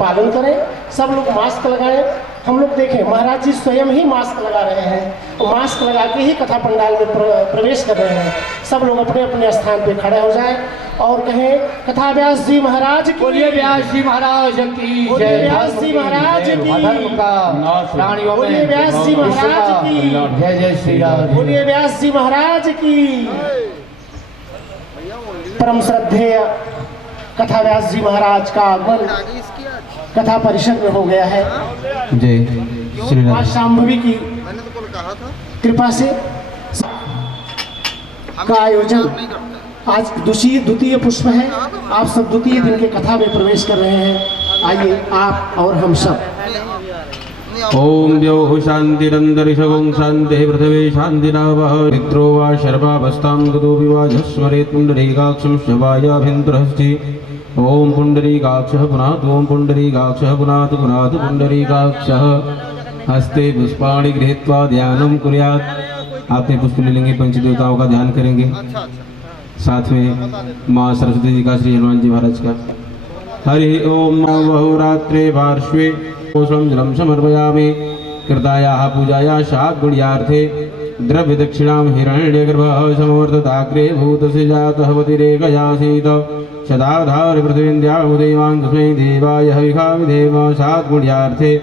पालन करें, सब लोग मास्क लगाएं। हम लोग देखें महाराज जी स्वयं ही मास्क लगा रहे हैं, मास्क लगा के ही कथा पंडाल में प्रवेश कर रहे हैं। सब लोग अपने अपने स्थान पे खड़े हो जाएं और कहें कथा व्यास जी महाराज की, बोलिए व्यास जी महाराज की बोलिए व्यास जी महाराज की, बोलिए व्यास जी महाराज की, जय जय श्री राम, बोलिए व्यास जी महाराज की। परम श्रद्धेय कथा व्यास जी महाराज का आगमन कथा परिषद में हो गया है। जय श्री राम। आज शांभवी की कृपा से का आयोजन आज द्वितीय पुष्प है। आप सब द्वितीय दिन के कथा में प्रवेश कर रहे हैं। आइए आप और हम सब। ओम द्यौः शान्तिरन्तरिक्षं शान्तिः पृथिवी शान्तिरावः मित्रो वा शर्वावस्थां गतो विवाजस्मरेत् पुण्डरीकाक्षं शवायाभ्यन्तरस्ति। ओम पुण्डरीकाक्षः पुनातु, ओम पुण्डरीकाक्षः पुनातु पुनातु पुण्डरीकाक्षः। हस्ते पुष्पाणि गृहीत्वा ध्यानं कुर्यात्। आपने पुष्प ले लेंगे, पंचदेवताओं का ध्यान करेंगे, साथ में माँ सरस्वती जी का, श्री हनुमान जी महाराज का। हरि ओम बहुरात्रे पार्श्वे कोशं जलं समर्पयामि। कृतायाः पूजायाः शाद्गुण्यार्थे द्रव्य दक्षिणां हिरण्यगर्भः समवर्तताग्रे भूतस्य जातः पतिरेकयासीत। सदाधार पृथिवीन्द्याहुदेवां तस्मै देवाय हविषा विधेम। शाद्गुण्यार्थे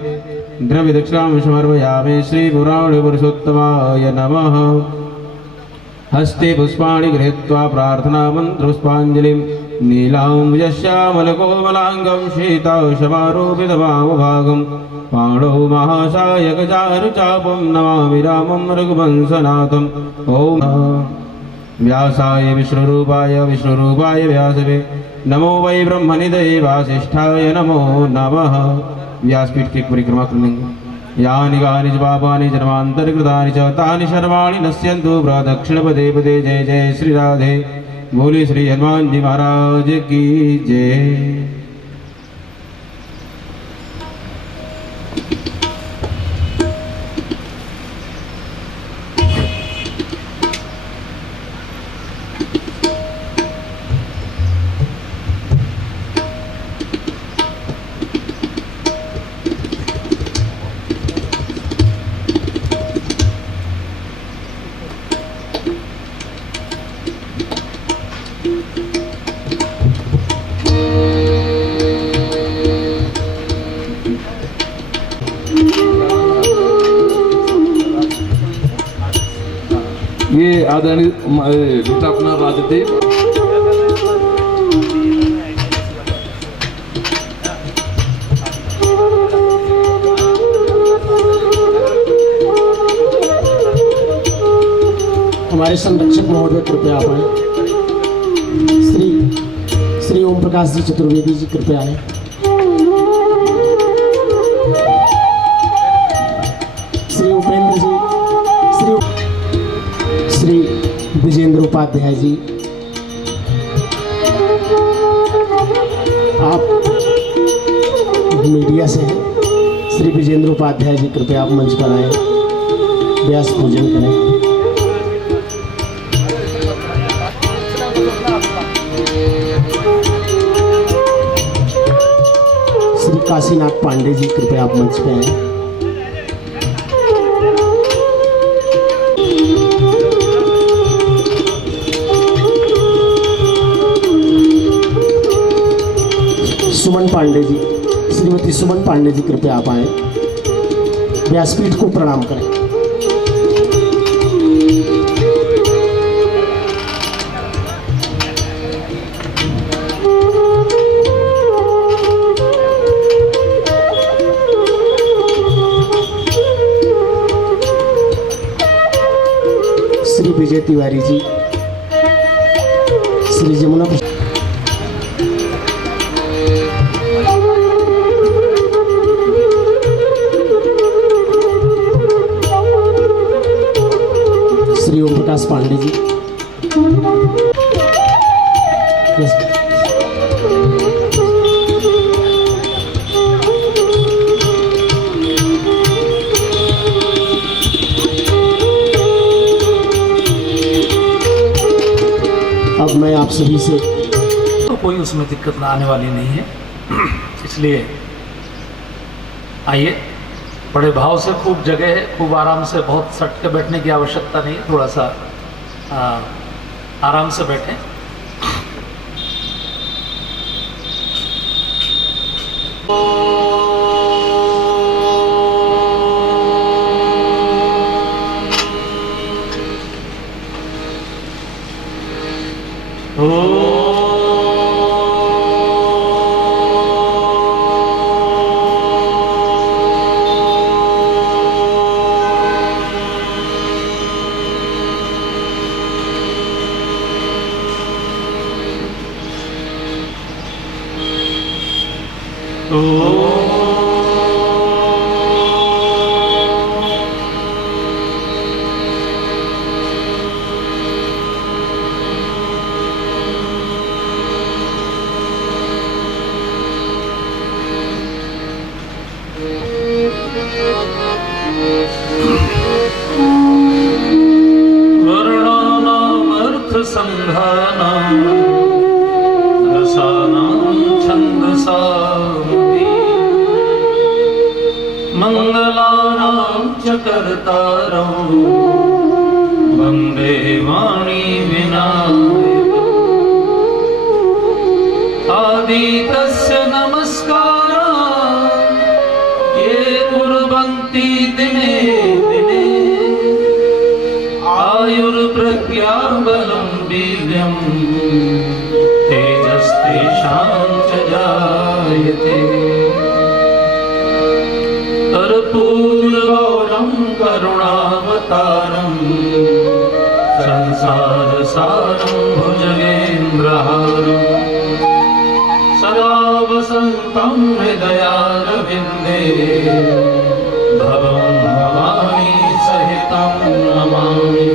द्रव्य दक्षिणां समर्पयामि। श्रीपुराणपुरुषोत्तमाय नमः। हस्ते पुष्पाणि गृहीत्वा प्रार्थना मन्त्रपुष्पाञ्जलिं। नीलाम्बुजश्यामलकोमलाङ्गं शीतशमारोपितवामभागं। पाणौ महासायकचारुचापं नमामि रामं रघुवंशनाथम्। ॐ व्यासाय विष्णुरूपाय व्यासवे नमो वै ब्रह्मनिधये वासिष्ठाय नमो नमः। व्यासपीठ की परिक्रमा करेंगे। यानि कानि च पापानि जन्मान्तरकृतानि च तानि सर्वाणि नश्यन्तु प्रदक्षिणपदे पदे। जय जय श्री राधे। बोले श्री हनुमान जी महाराज की जय। ये आदरणीय बेटा अपना राजदेव हमारे संरक्षक महोदय कृपया आए। श्री ओम प्रकाश जी चतुर्वेदी जी कृपया आए। श्री उपेंद्र जी, श्री विजेंद्र उपाध्याय जी, आप मीडिया से हैं। श्री विजेंद्र उपाध्याय जी कृपया आप मंच पर आए, व्यास पूजन करें। श्री काशीनाथ पांडे जी कृपया आप मंच पे आए। सुमन पांडे जी, श्रीमती सुमन पांडे जी कृपया आप आए, व्यासपीठ को प्रणाम करें। श्री विजय तिवारी जी, श्री जमुना, श्री ओम प्रकाश पांडे जी, अब मैं आप सभी से तो कोई उसमें दिक्कत ना आने वाली नहीं है। इसलिए आइए, बड़े भाव से, खूब जगह है, खूब आराम से, बहुत सट के बैठने की आवश्यकता नहीं है, थोड़ा सा आराम से बैठें। संघानां रसानां छन्दसामपि मङ्गलानां च कर्तारं वन्दे वाणी विनायकम् आदितस्य नमस्काराः ये कुर्वन्ति दिने दिने आयुर्प्रज्ञाबलं वीर्यं तेजस्तेषां च जायते कर्पूरगौरं करुणावतारं संसारसारं भुजगेन्द्रहारं सदा वसन्तं हृदयारविन्दे भवं भवानी सहितं नमामि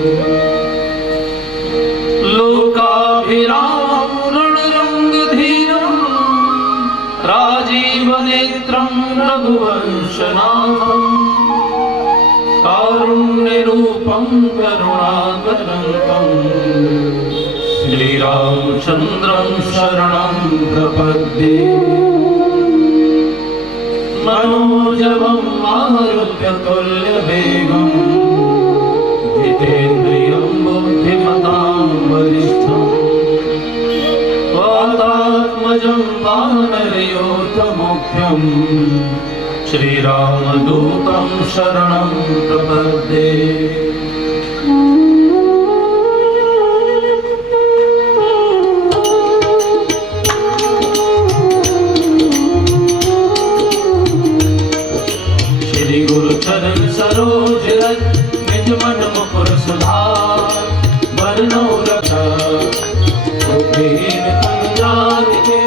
लोकाभिरामं रणरङ्गधीरं राजीवनेत्रं रघुवंशनाथं कारुण्यरूपं करुणाकरन्तं श्रीरामचन्द्रं शरणं प्रपद्ये मनोजवं मारुत्यतुल्यवेगं जितेन्द्रियं बुद्धिमतां वरिष्ठं वातात्मजं वानरयोधमुख्यं श्रीरामदूतं शरणं प्रपद्ये चरण सरोज रज निज मन मुकुर सुधार वरनौ रथा गोपीन कुंजानिके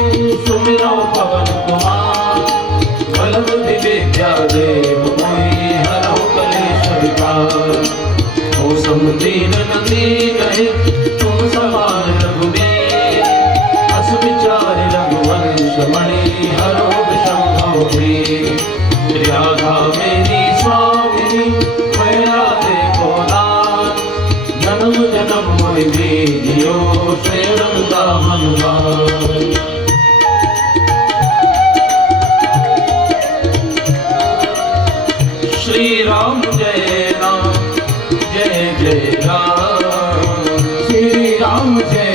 सुमिरौ पवन कुमार बल बुद्धि विद्या देव मोहि हरौ कलेश विकार ओ समुदीन नंदीन तुम सवार रघुबीर अस विचार रघुवंश मणि हरौ विषम भव राधा मेरी स्वामिनी मेरा देखो नाथ जन्म जन्म मोहि जियो शरणं दामनवार श्री राम जय जय राम श्री राम जय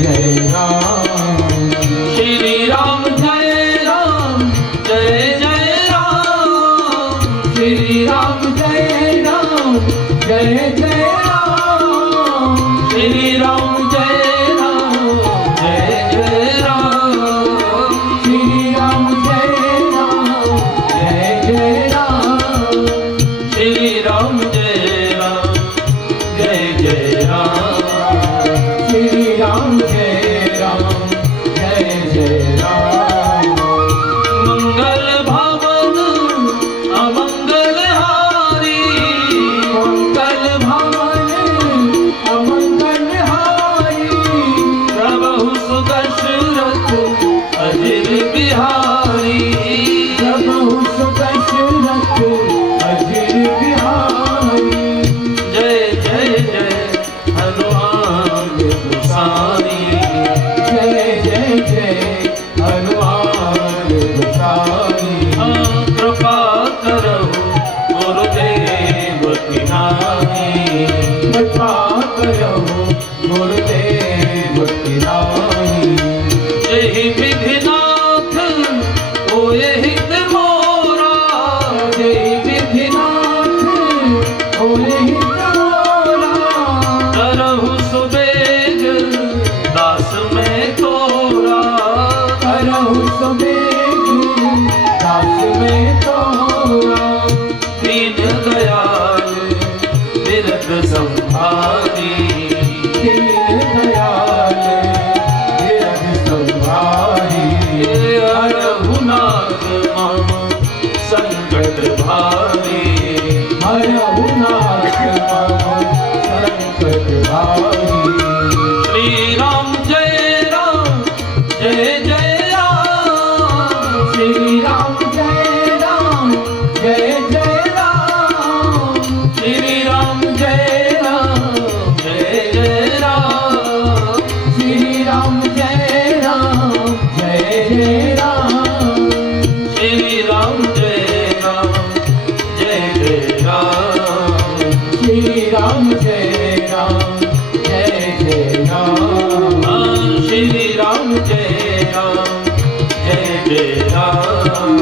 जय राम श्री राम जय जय राम श्री राम जय राम जय जय राम श्री राम जय जय राम श्री राम जय जय राम में दास में तोरा दीन दयाल बिरद संभारी दीन दयाल बिरद संभारी रघुनाथ मम संकट भारी रघुनाथ मम संकट भारी। श्री राम जय राम जय जय राम श्री राम जय राम जय जय राम श्री राम जय राम जय जय राम श्री राम जय राम जय जय राम श्री राम जय राम जय जय राम श्री राम जय राम जय जय राम श्री राम जय राम जय जय राम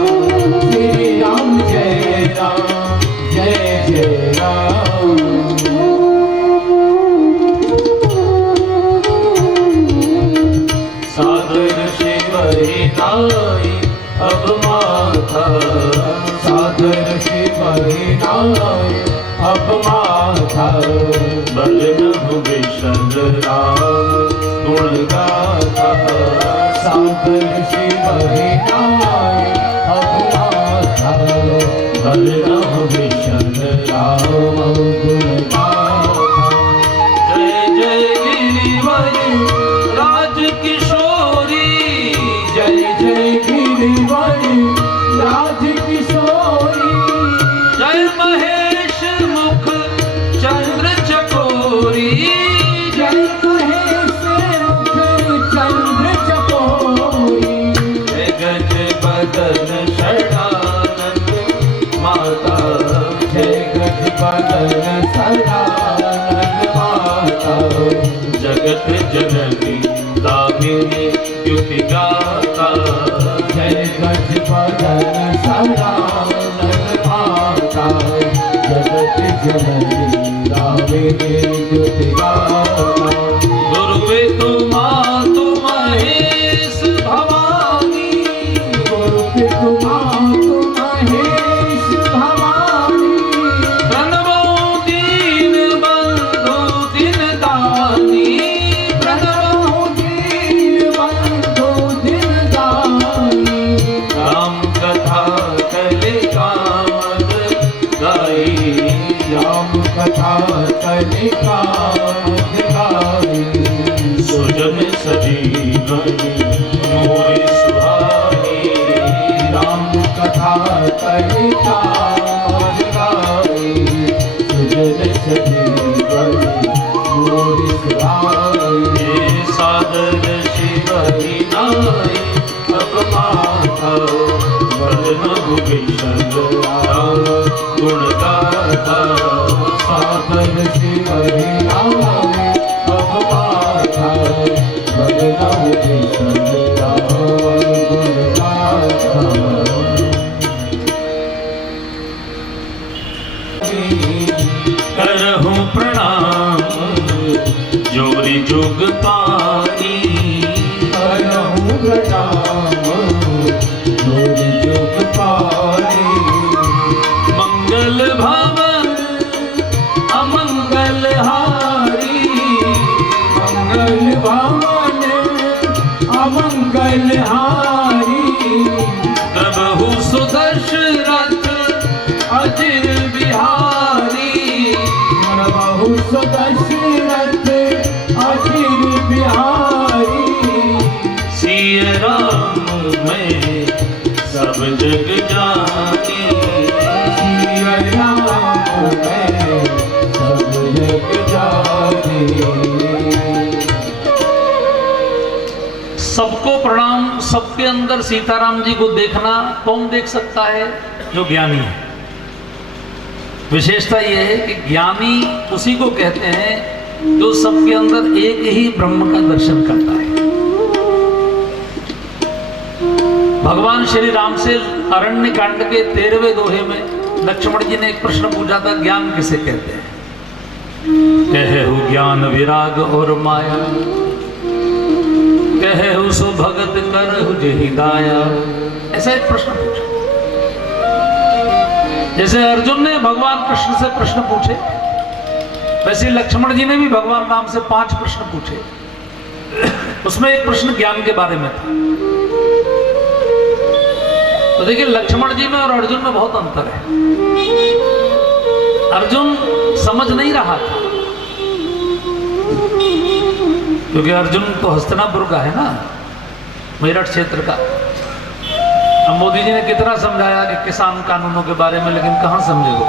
श्री राम जय राम जय जय राम। सागर शिवरी नाई अब माथा सागर शिवरी नाय अब माथा बल नभ विशद राम गुण गाथा सागर शिवरी नाय अब माथा बल नभ विशद राम गुण गाथा। जय जय गिरिवरी राज किशोरी जय जय गिरिवरी राज किशोरी जय महेश मुख चंद्र चकोरी जय महेश मुख चंद्र चकोरी जय गज बदन षडानंद माता जय गज बदन सदानंद माता जगत जननी दामिनी द्युति गाता जय गज बदन सदानंद माता जगत जननी दामिनी द्युति गाता। गुरुवे तुम महेश भवानी गुरु पितुमा महेश भवानी प्रणवो दीन बंधु दिन दानी प्रणव दीन बंधु दिन दानी राम कथा कले कामद गाई राम कथा कलिका गाई सुजन सजीवनी मोहि सुहाई राम कथा कलिका गाई सुजन सजीवनी मोहि सुहाई ये सादर शिवरी नाई अब माथा बल नभ विशद राम गुण गाथा सागर शिवरी नाय अब माथा बदलाव संता गुण गाथा। करहूं प्रणाम जोरी जुग पानी करहूं प्रणाम जोर जुग पानी मंगल भवन अमंगल हारी मंगल भवन अमंगल हारी प्रभु सुदशरथ अजिर बिहारी प्रभु सुदशरथ अजिर बिहारी सिय राम में सब जग जानी सिया राम मैं सब जग जानी। सबको प्रणाम। सबके अंदर सीताराम जी को देखना कौन देख सकता है? जो ज्ञानी है। विशेषता यह है कि ज्ञानी उसी को कहते हैं जो सबके अंदर एक ही ब्रह्म का दर्शन करता है। भगवान श्री राम से अरण्य कांड के 13वें दोहे में लक्ष्मण जी ने एक प्रश्न पूछा था, ज्ञान किसे कहते हैं? कहे हो ज्ञान विराग और माया। यह उस भगत कर जेहि दाया। ऐसा एक प्रश्न पूछा। जैसे अर्जुन ने भगवान कृष्ण से प्रश्न पूछे, वैसे लक्ष्मण जी ने भी भगवान राम से 5 प्रश्न पूछे। उसमें एक प्रश्न ज्ञान के बारे में था। तो देखिए लक्ष्मण जी में और अर्जुन में बहुत अंतर है। अर्जुन समझ नहीं रहा था, क्योंकि अर्जुन तो हस्तिनापुर का है ना, मेरठ क्षेत्र का। अब मोदी जी ने कितना समझाया कि किसान कानूनों के बारे में, लेकिन कहां समझे वो।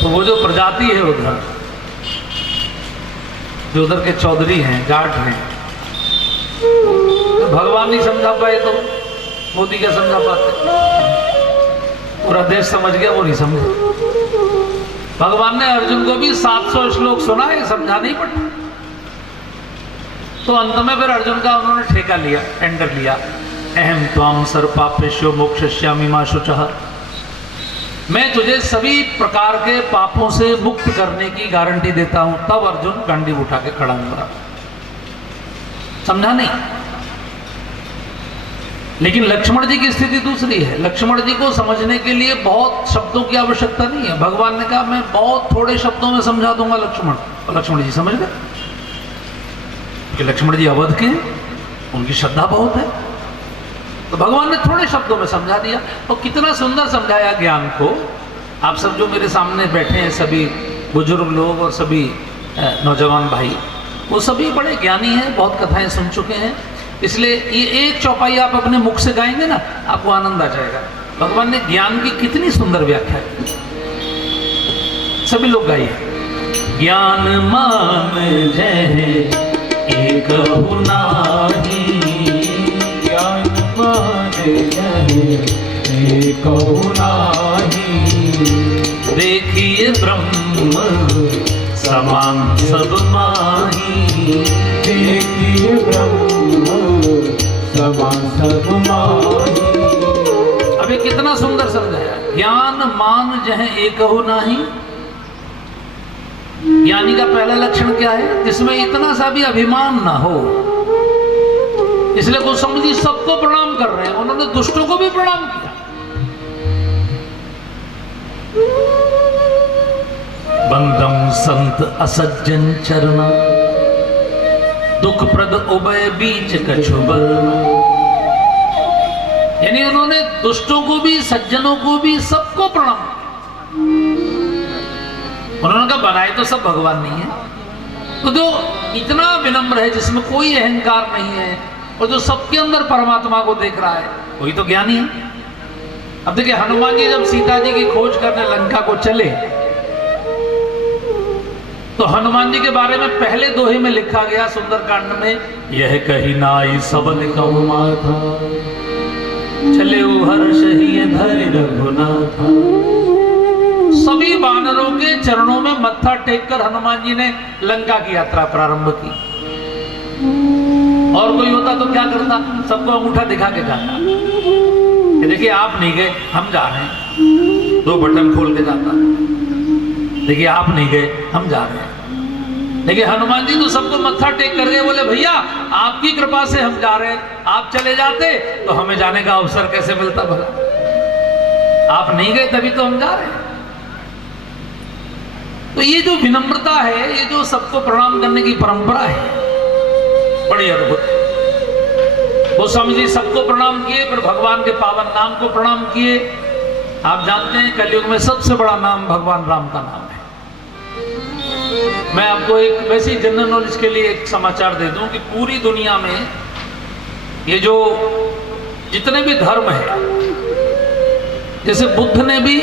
तो वो जो प्रजाति है उधर, जो उधर के चौधरी हैं, जाट हैं, तो भगवान नहीं समझा पाए तो मोदी क्या समझा पाते। पूरा देश समझ गया, वो नहीं समझे। भगवान ने अर्जुन को भी 700 श्लोक सुनाए, समझा नहीं पड़ता। तो अंत में फिर अर्जुन का उन्होंने ठेका लिया, टेंडर लिया। अहम त्वाम सर्वपापेभ्यो मोक्षयिष्यामि मा शुचः। मैं तुझे सभी प्रकार के पापों से मुक्त करने की गारंटी देता हूं। तब अर्जुन गांडी उठा के खड़ा हुआ। समझा नहीं। लेकिन लक्ष्मण जी की स्थिति दूसरी है। लक्ष्मण जी को समझने के लिए बहुत शब्दों की आवश्यकता नहीं है। भगवान ने कहा मैं बहुत थोड़े शब्दों में समझा दूंगा लक्ष्मण, और लक्ष्मण जी समझ गए। कि लक्ष्मण जी अवध के हैं, उनकी श्रद्धा बहुत है, तो भगवान ने थोड़े शब्दों में समझा दिया। और कितना सुंदर समझाया ज्ञान को। आप सब जो मेरे सामने बैठे हैं, सभी बुजुर्ग लोग और सभी नौजवान भाई, वो सभी बड़े ज्ञानी हैं, बहुत कथाएं सुन चुके हैं। इसलिए ये एक चौपाई आप अपने मुख से गाएंगे ना, आपको आनंद आ जाएगा। भगवान ने ज्ञान की कितनी सुंदर व्याख्या की। सभी लोग गाइए। ज्ञान मान जय एक नाही, ज्ञान मान जय एक नाही। देखिए ब्रह्म समान सब माही। देखिए ब्रह्म समान सब माही। अभी कितना सुंदर समझाया। ज्ञान मान जह एकहु नाही। ज्ञानी का पहला लक्षण क्या है? जिसमें इतना सा भी अभिमान ना हो। इसलिए गोस्वामी जी सबको प्रणाम कर रहे हैं। उन्होंने दुष्टों को भी प्रणाम किया। बंदम संत असज्जन चरना, दुख प्रद उभय बीच कछु बलना। यानी उन्होंने दुष्टों को भी, सज्जनों को भी, सबको प्रणाम। उन्होंने कहा बनाए तो सब भगवान नहीं है। तो जो इतना विनम्र है, जिसमें कोई अहंकार नहीं है, और जो सबके अंदर परमात्मा को देख रहा है, वही तो ज्ञानी है। अब देखिए हनुमान जी जब सीता जी की खोज करने लंका को चले, तो हनुमान जी के बारे में पहले दोहे में लिखा गया सुंदरकांड में, यह कही नाई सबन कहु माथा, चले हर्ष ही धरि रघुनाथा। सभी वानरों के चरणों में मत्था टेककर हनुमान जी ने लंका की यात्रा प्रारंभ की। और कोई होता तो क्या करता? सबको अंगूठा दिखा के जाता, देखिए आप नहीं गए, हम जा रहे हैं। 2 बटन खोल के जाता, देखिए आप नहीं गए, हम जा रहे हैं। देखिए हनुमान जी तो सबको मत्था टेक कर गए, बोले भैया आपकी कृपा से हम जा रहे हैं, आप चले जाते तो हमें जाने का अवसर कैसे मिलता भला? आप नहीं गए तभी तो हम जा रहे हैं। तो ये जो विनम्रता है, ये जो सबको प्रणाम करने की परंपरा है, बड़ी अद्भुत। गोस्वामी जी सबको प्रणाम किए, फिर भगवान के पावन नाम को प्रणाम किए। आप जानते हैं कलयुग में सबसे बड़ा नाम भगवान राम का नाम है। मैं आपको एक वैसी जनरल नॉलेज के लिए एक समाचार दे दूं कि पूरी दुनिया में ये जो जितने भी धर्म है, जैसे बुद्ध ने भी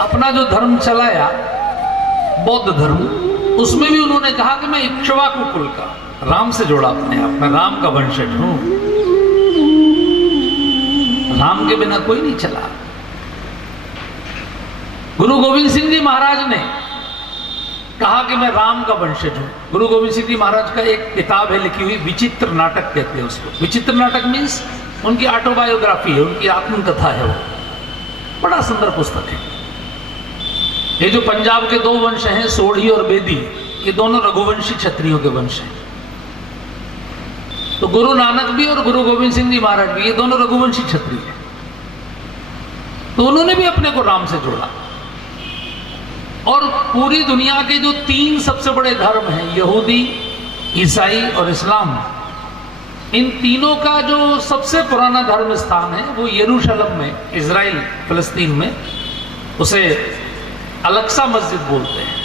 अपना जो धर्म चलाया, बौद्ध धर्म, उसमें भी उन्होंने कहा कि मैं इक्ष्वाकु कुल का, राम से जोड़ा अपने आप, मैं राम का वंशज हूं। राम के बिना कोई नहीं चला। गुरु गोविंद सिंह जी महाराज ने कहा कि मैं राम का वंशज हूं। गुरु गोविंद सिंह जी महाराज का एक किताब है लिखी हुई, विचित्र नाटक कहते हैं उसको। विचित्र नाटक मीन्स उनकी ऑटोबायोग्राफी है, उनकी आत्मकथा है। वो बड़ा सुंदर पुस्तक है। ये जो पंजाब के 2 वंश हैं, सोढ़ी और बेदी, ये दोनों रघुवंशी क्षत्रियों के वंश हैं। तो गुरु नानक भी और गुरु गोविंद सिंह जी महाराज भी, ये दोनों रघुवंशी क्षत्रिय हैं। तो उन्होंने भी अपने को राम से जोड़ा। और पूरी दुनिया के जो 3 सबसे बड़े धर्म हैं, यहूदी, ईसाई और इस्लाम, इन तीनों का जो सबसे पुराना धर्म स्थान है वो यरूशलेम में, इजराइल फिलिस्तीन में, उसे अलक्सा मस्जिद बोलते हैं।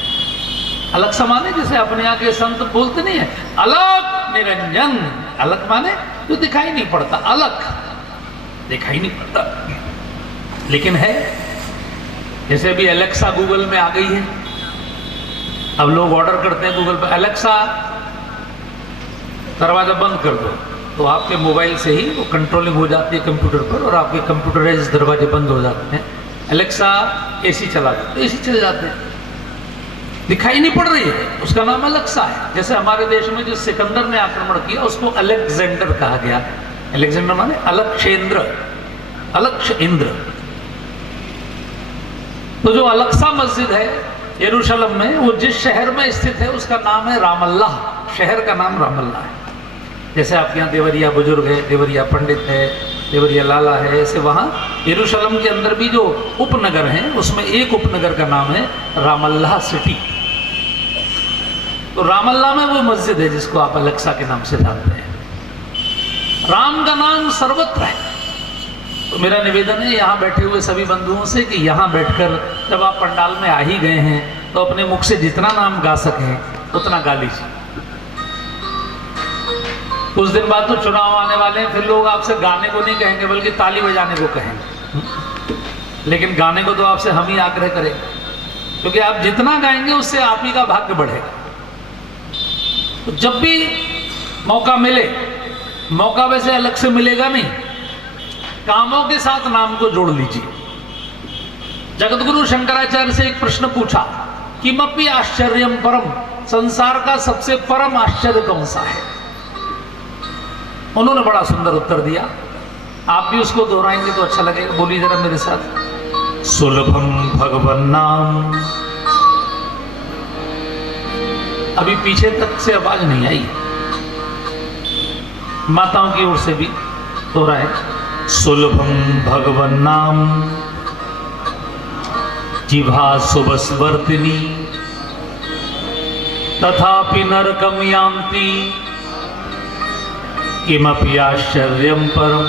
अलक्सा माने जैसे अपने यहाँ के संत बोलते नहीं है, अलग निरंजन। अलग माने जो दिखाई नहीं पड़ता, अलग दिखाई नहीं पड़ता लेकिन है। जैसे अभी एलेक्सा गूगल में आ गई है, अब लोग ऑर्डर करते हैं गूगल पर, एलेक्सा दरवाजा बंद कर दो, तो आपके मोबाइल से ही वो कंट्रोलिंग हो जाती है कंप्यूटर पर, और आपके कंप्यूटराइज दरवाजे बंद हो जाते हैं। एलेक्सा एसी चला दो तो एसी चले जाते हैं, दिखाई नहीं पड़ रही है, उसका नाम अलक्सा है। जैसे हमारे देश में जो सिकंदर ने आक्रमण किया उसको अलेक्जेंडर कहा गया। अलेक्जेंडर माने अलक्षेंद्र, अलक्ष इंद्र। तो जो अलक्सा मस्जिद है यरूशलेम में, वो जिस शहर में स्थित है उसका नाम है रामल्लाह। शहर का नाम रामल्लाह है। जैसे आपके यहाँ देवरिया बुजुर्ग है, देवरिया पंडित है, देवरिया लाला है, ऐसे वहाँ यरूशलेम के अंदर भी जो उपनगर हैं उसमें एक उपनगर का नाम है रामल्लाह सिटी। तो रामल्लाह में वो मस्जिद है जिसको आप अलक्सा के नाम से जानते हैं। राम का नाम सर्वत्र है। तो मेरा निवेदन है यहाँ बैठे हुए सभी बंधुओं से कि यहाँ बैठकर जब आप पंडाल में आ ही गए हैं तो अपने मुख से जितना नाम गा सकें उतना गा लीजिए। कुछ दिन बाद तो चुनाव आने वाले हैं, फिर लोग आपसे गाने को नहीं कहेंगे बल्कि ताली बजाने को कहेंगे, लेकिन गाने को तो आपसे हम ही आग्रह करें, क्योंकि आप जितना गाएंगे उससे आप ही का भाग्य बढ़ेगा। तो जब भी मौका मिले, मौका वैसे अलग से मिलेगा नहीं, कामों के साथ नाम को जोड़ लीजिए। जगतगुरु शंकराचार्य से एक प्रश्न पूछा, किमपि आश्चर्यम परम, संसार का सबसे परम आश्चर्य कौन सा है? उन्होंने बड़ा सुंदर उत्तर दिया। आप भी उसको दोहराएंगे तो अच्छा लगेगा, बोलिए जरा मेरे साथ। सुलभम भगवन नाम। अभी पीछे तक से आवाज नहीं आई, माताओं की ओर से भी दोहराए। सुलभम भगवन नाम जिह्वा सुबस्वर्तिनी तथापि नरकम यान्ति किमपि आश्चर्यम परम।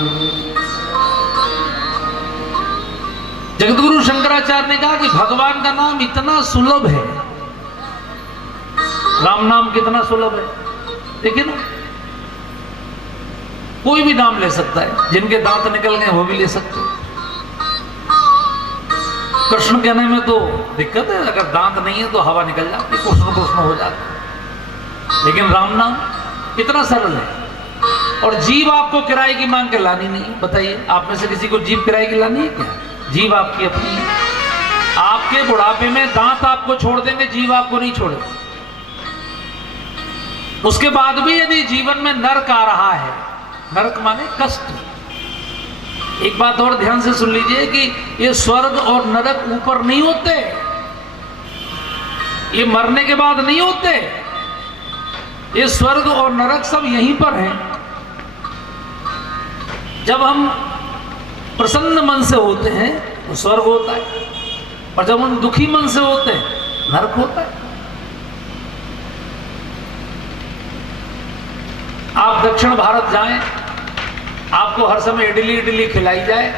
जगतगुरु शंकराचार्य ने कहा कि भगवान का नाम इतना सुलभ है। राम नाम कितना सुलभ है, देखिए ना, कोई भी नाम ले सकता है। जिनके दांत निकल गए वो भी ले सकते हैं। कृष्ण कहने में तो दिक्कत है, अगर दांत नहीं है तो हवा निकल जाती, कृष्ण कृष्ण हो जाता। लेकिन राम नाम कितना सरल है। और जीव आपको किराए की मांग के लानी नहीं। बताइए, आप में से किसी को जीव किराए की लानी है क्या? जीव आपकी अपनी है। आपके बुढ़ापे में दांत आपको छोड़ देंगे, जीव आपको नहीं छोड़ेगा। उसके बाद भी यदि जीवन में नरक आ रहा है, नरक माने कष्ट। एक बात और ध्यान से सुन लीजिए कि ये स्वर्ग और नरक ऊपर नहीं होते, ये मरने के बाद नहीं होते। ये स्वर्ग और नरक सब यहीं पर हैं। जब हम प्रसन्न मन से होते हैं तो स्वर्ग होता है, और जब हम दुखी मन से होते हैं नरक होता है। आप दक्षिण भारत जाएं, आपको हर समय इडली इडली खिलाई जाए,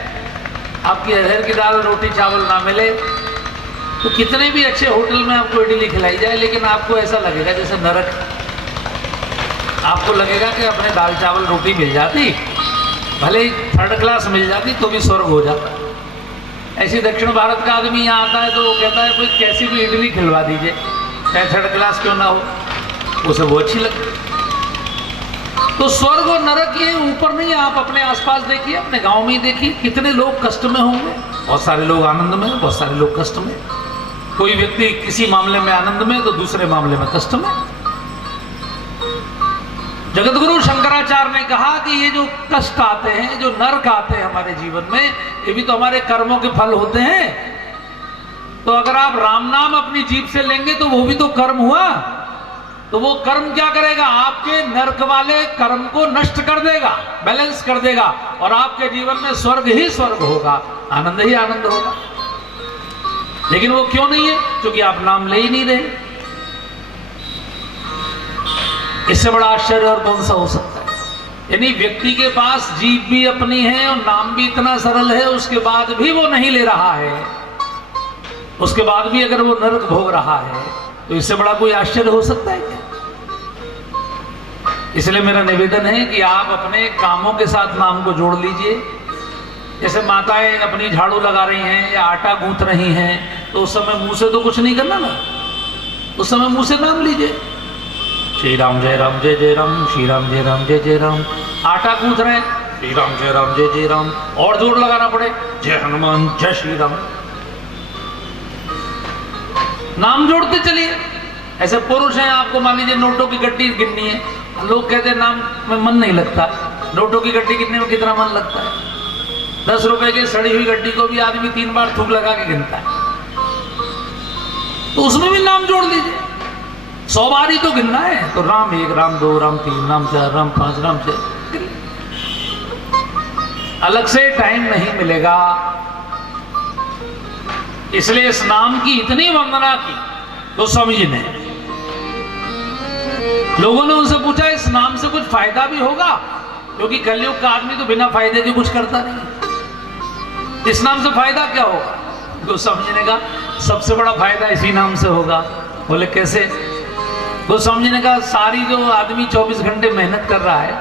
आपकी अरहर की दाल रोटी चावल ना मिले, तो कितने भी अच्छे होटल में आपको इडली खिलाई जाए, लेकिन आपको ऐसा लगेगा जैसे नरक। आपको लगेगा कि अपने दाल चावल रोटी मिल जाती, भले ही 3rd क्लास मिल जाती तो भी स्वर्ग हो जाता। ऐसी दक्षिण भारत का आदमी यहाँ आता है तो वो कहता है कोई कैसी भी इडली खिलवा दीजिए, चाहे 3rd क्लास क्यों ना हो, उसे वो अच्छी लगती। तो स्वर्ग और नरक ये ऊपर नहीं है। आप अपने आसपास देखिए, अपने गांव में ही देखिए, कितने लोग कष्ट में होंगे। बहुत सारे लोग आनंद में, बहुत सारे लोग कष्ट में। कोई व्यक्ति किसी मामले में आनंद में तो दूसरे मामले में कष्ट में। जगतगुरु शंकराचार्य ने कहा कि ये जो कष्ट आते हैं, जो नरक आते हैं हमारे जीवन में, ये भी तो हमारे कर्मों के फल होते हैं। तो अगर आप राम नाम अपनी जीभ से लेंगे तो वो भी तो कर्म हुआ। तो वो कर्म क्या करेगा, आपके नरक वाले कर्म को नष्ट कर देगा, बैलेंस कर देगा, और आपके जीवन में स्वर्ग ही स्वर्ग होगा, आनंद ही आनंद होगा। लेकिन वो क्यों नहीं है? क्योंकि आप नाम ले ही नहीं रहे। इससे बड़ा आश्चर्य और कौन सा हो सकता है? यानी व्यक्ति के पास जीभ भी अपनी है और नाम भी इतना सरल है, उसके बाद भी वो नहीं ले रहा है, उसके बाद भी अगर वो नरक भोग रहा है, तो इससे बड़ा कोई आश्चर्य हो सकता है क्या? इसलिए मेरा निवेदन है कि आप अपने कामों के साथ नाम को जोड़ लीजिए। जैसे माताएं अपनी झाड़ू लगा रही हैं या आटा गूंथ रही हैं, तो उस समय मुंह से तो कुछ नहीं करना ना, उस समय मुंह से नाम लीजिए, श्री राम जय राम जय जय राम, श्री राम जय राम जय जय राम। आटा गूंथ रहे, श्री राम जय राम जय जय राम, और जोर लगाना पड़े, जय हनुमान जय श्री राम। नाम जोड़ते चलिए। ऐसे पुरुष हैं, आपको मान लीजिए नोटों की गड्डी गिननी है, लोग कहते हैं नाम में मन नहीं लगता। नोटों की गड्डी गिनने में कितना मन लगता है? 10 रुपए की सड़ी हुई गड्डी को भी आदमी 3 बार थूक लगा के गिनता है, तो उसमें भी नाम जोड़ लीजिए। 100 बार ही तो गिनना है, तो राम 1, राम 2, राम 3, राम 4, राम 5, राम 6। अलग से टाइम नहीं मिलेगा, इसलिए इस नाम की इतनी वंदना की गोस्वामी जी ने। लोगों ने उनसे पूछा इस नाम से कुछ फायदा भी होगा, क्योंकि कलयुग का आदमी तो बिना फायदे के कुछ करता नहीं, इस नाम से फायदा क्या होगा? गोस्वामी जी ने कहा सबसे बड़ा फायदा इसी नाम से होगा। बोले कैसे? गोस्वामी जी ने कहा सारी जो आदमी 24 घंटे मेहनत कर रहा है,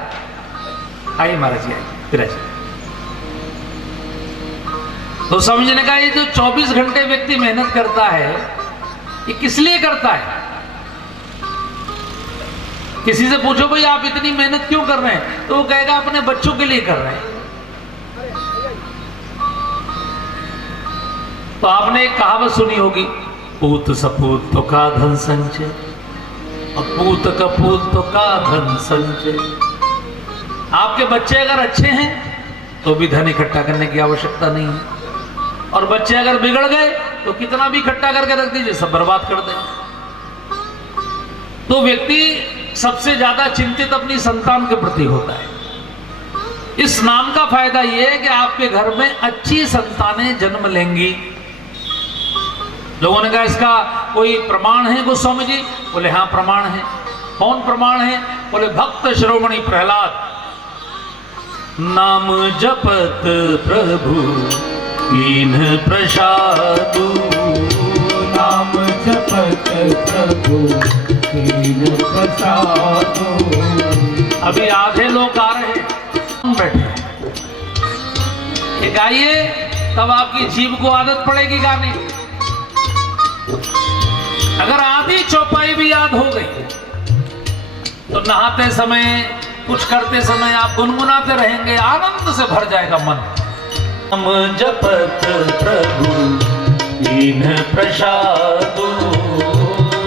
आइए महाराज जी आइए फिर आइए। गोस्वामी जी ने कहा ये जो 24 घंटे व्यक्ति मेहनत करता है, ये किस लिए करता है? किसी से पूछो भाई आप इतनी मेहनत क्यों कर रहे हैं, तो वो कहेगा अपने बच्चों के लिए कर रहे हैं। तो आपने एक कहावत सुनी होगी, पूत सपूत तो का धन संचय, अपूत कपूत तो का धन संचय। आपके बच्चे अगर अच्छे हैं तो भी धन इकट्ठा करने की आवश्यकता नहीं है, और बच्चे अगर बिगड़ गए तो कितना भी इकट्ठा करके रख दीजिए, सब बर्बाद कर दें। तो व्यक्ति सबसे ज्यादा चिंतित अपनी संतान के प्रति होता है। इस नाम का फायदा यह है कि आपके घर में अच्छी संतानें जन्म लेंगी। लोगों ने कहा इसका कोई प्रमाण है गोस्वामी जी? बोले हाँ प्रमाण है। कौन प्रमाण है? बोले भक्त शिरोमणि प्रहलाद नाम जपत प्रभु कीन प्रसादु, नाम जपत प्रभु कीन प्रसादु। अभी आधे लोग आ रहे हैं, हम बैठे हैं, ये गाइए, तब आपकी जीभ को आदत पड़ेगी गाने। अगर आधी चौपाई भी याद हो गई तो नहाते समय, कुछ करते समय आप गुनगुनाते रहेंगे, आनंद से भर जाएगा मन। नाम जपत प्रभु कीन प्रसादु,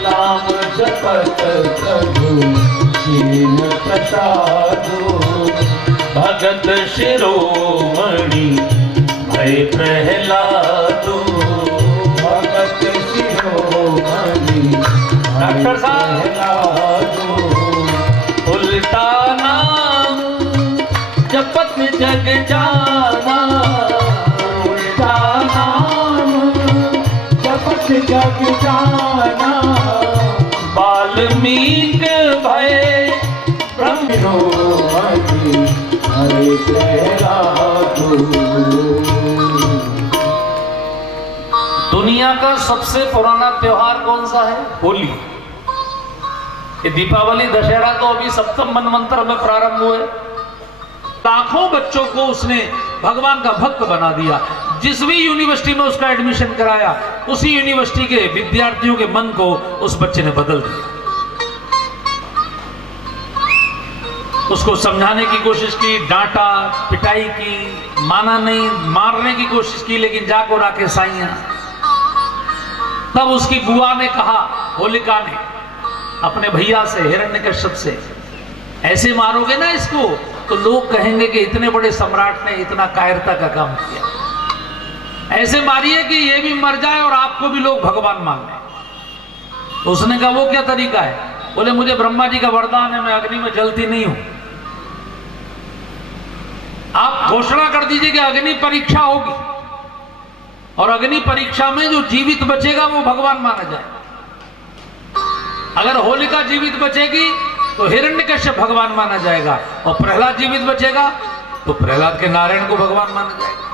नाम जपत प्रभु कीन प्रसादु। भगत शिरोमणि भय प्रहलादु, भगत शिरोमणि डॉक्टर साहब उल्टा नाम जपत जग जाना, उल्टा नाम जपत जग जाना। वाल्मीक भय ब्रह्म शिरोमणि भय प्रहलादु। दुनिया का सबसे पुराना त्योहार कौन सा है? होली। ये दीपावली दशहरा तो अभी 7वें मनवंतर में प्रारंभ हुए। लाखों बच्चों को उसने भगवान का भक्त बना दिया। जिस भी यूनिवर्सिटी में उसका एडमिशन कराया, उसी यूनिवर्सिटी के विद्यार्थियों के मन को उस बच्चे ने बदल दिया। उसको समझाने की कोशिश की, डांटा, पिटाई की, माना नहीं, मारने की कोशिश की, लेकिन जाको राखे साइयां। तब उसकी बुआ ने कहा, होलिका ने अपने भैया से, हिरण्यकश्यप से, ऐसे मारोगे ना इसको तो लोग कहेंगे कि इतने बड़े सम्राट ने इतना कायरता का काम किया। ऐसे मारिए कि ये भी मर जाए और आपको भी लोग भगवान मान लें। तो उसने कहा वो क्या तरीका है? बोले मुझे ब्रह्मा जी का वरदान है, मैं अग्नि में जलती नहीं हूं। आप घोषणा कर दीजिए कि अग्नि परीक्षा होगी, और अग्नि परीक्षा में जो जीवित बचेगा वो भगवान माना जाए। अगर होलिका जीवित बचेगी तो हिरण्यकश्यप भगवान माना जाएगा, और प्रहलाद जीवित बचेगा तो प्रहलाद के नारायण को भगवान माना जाएगा।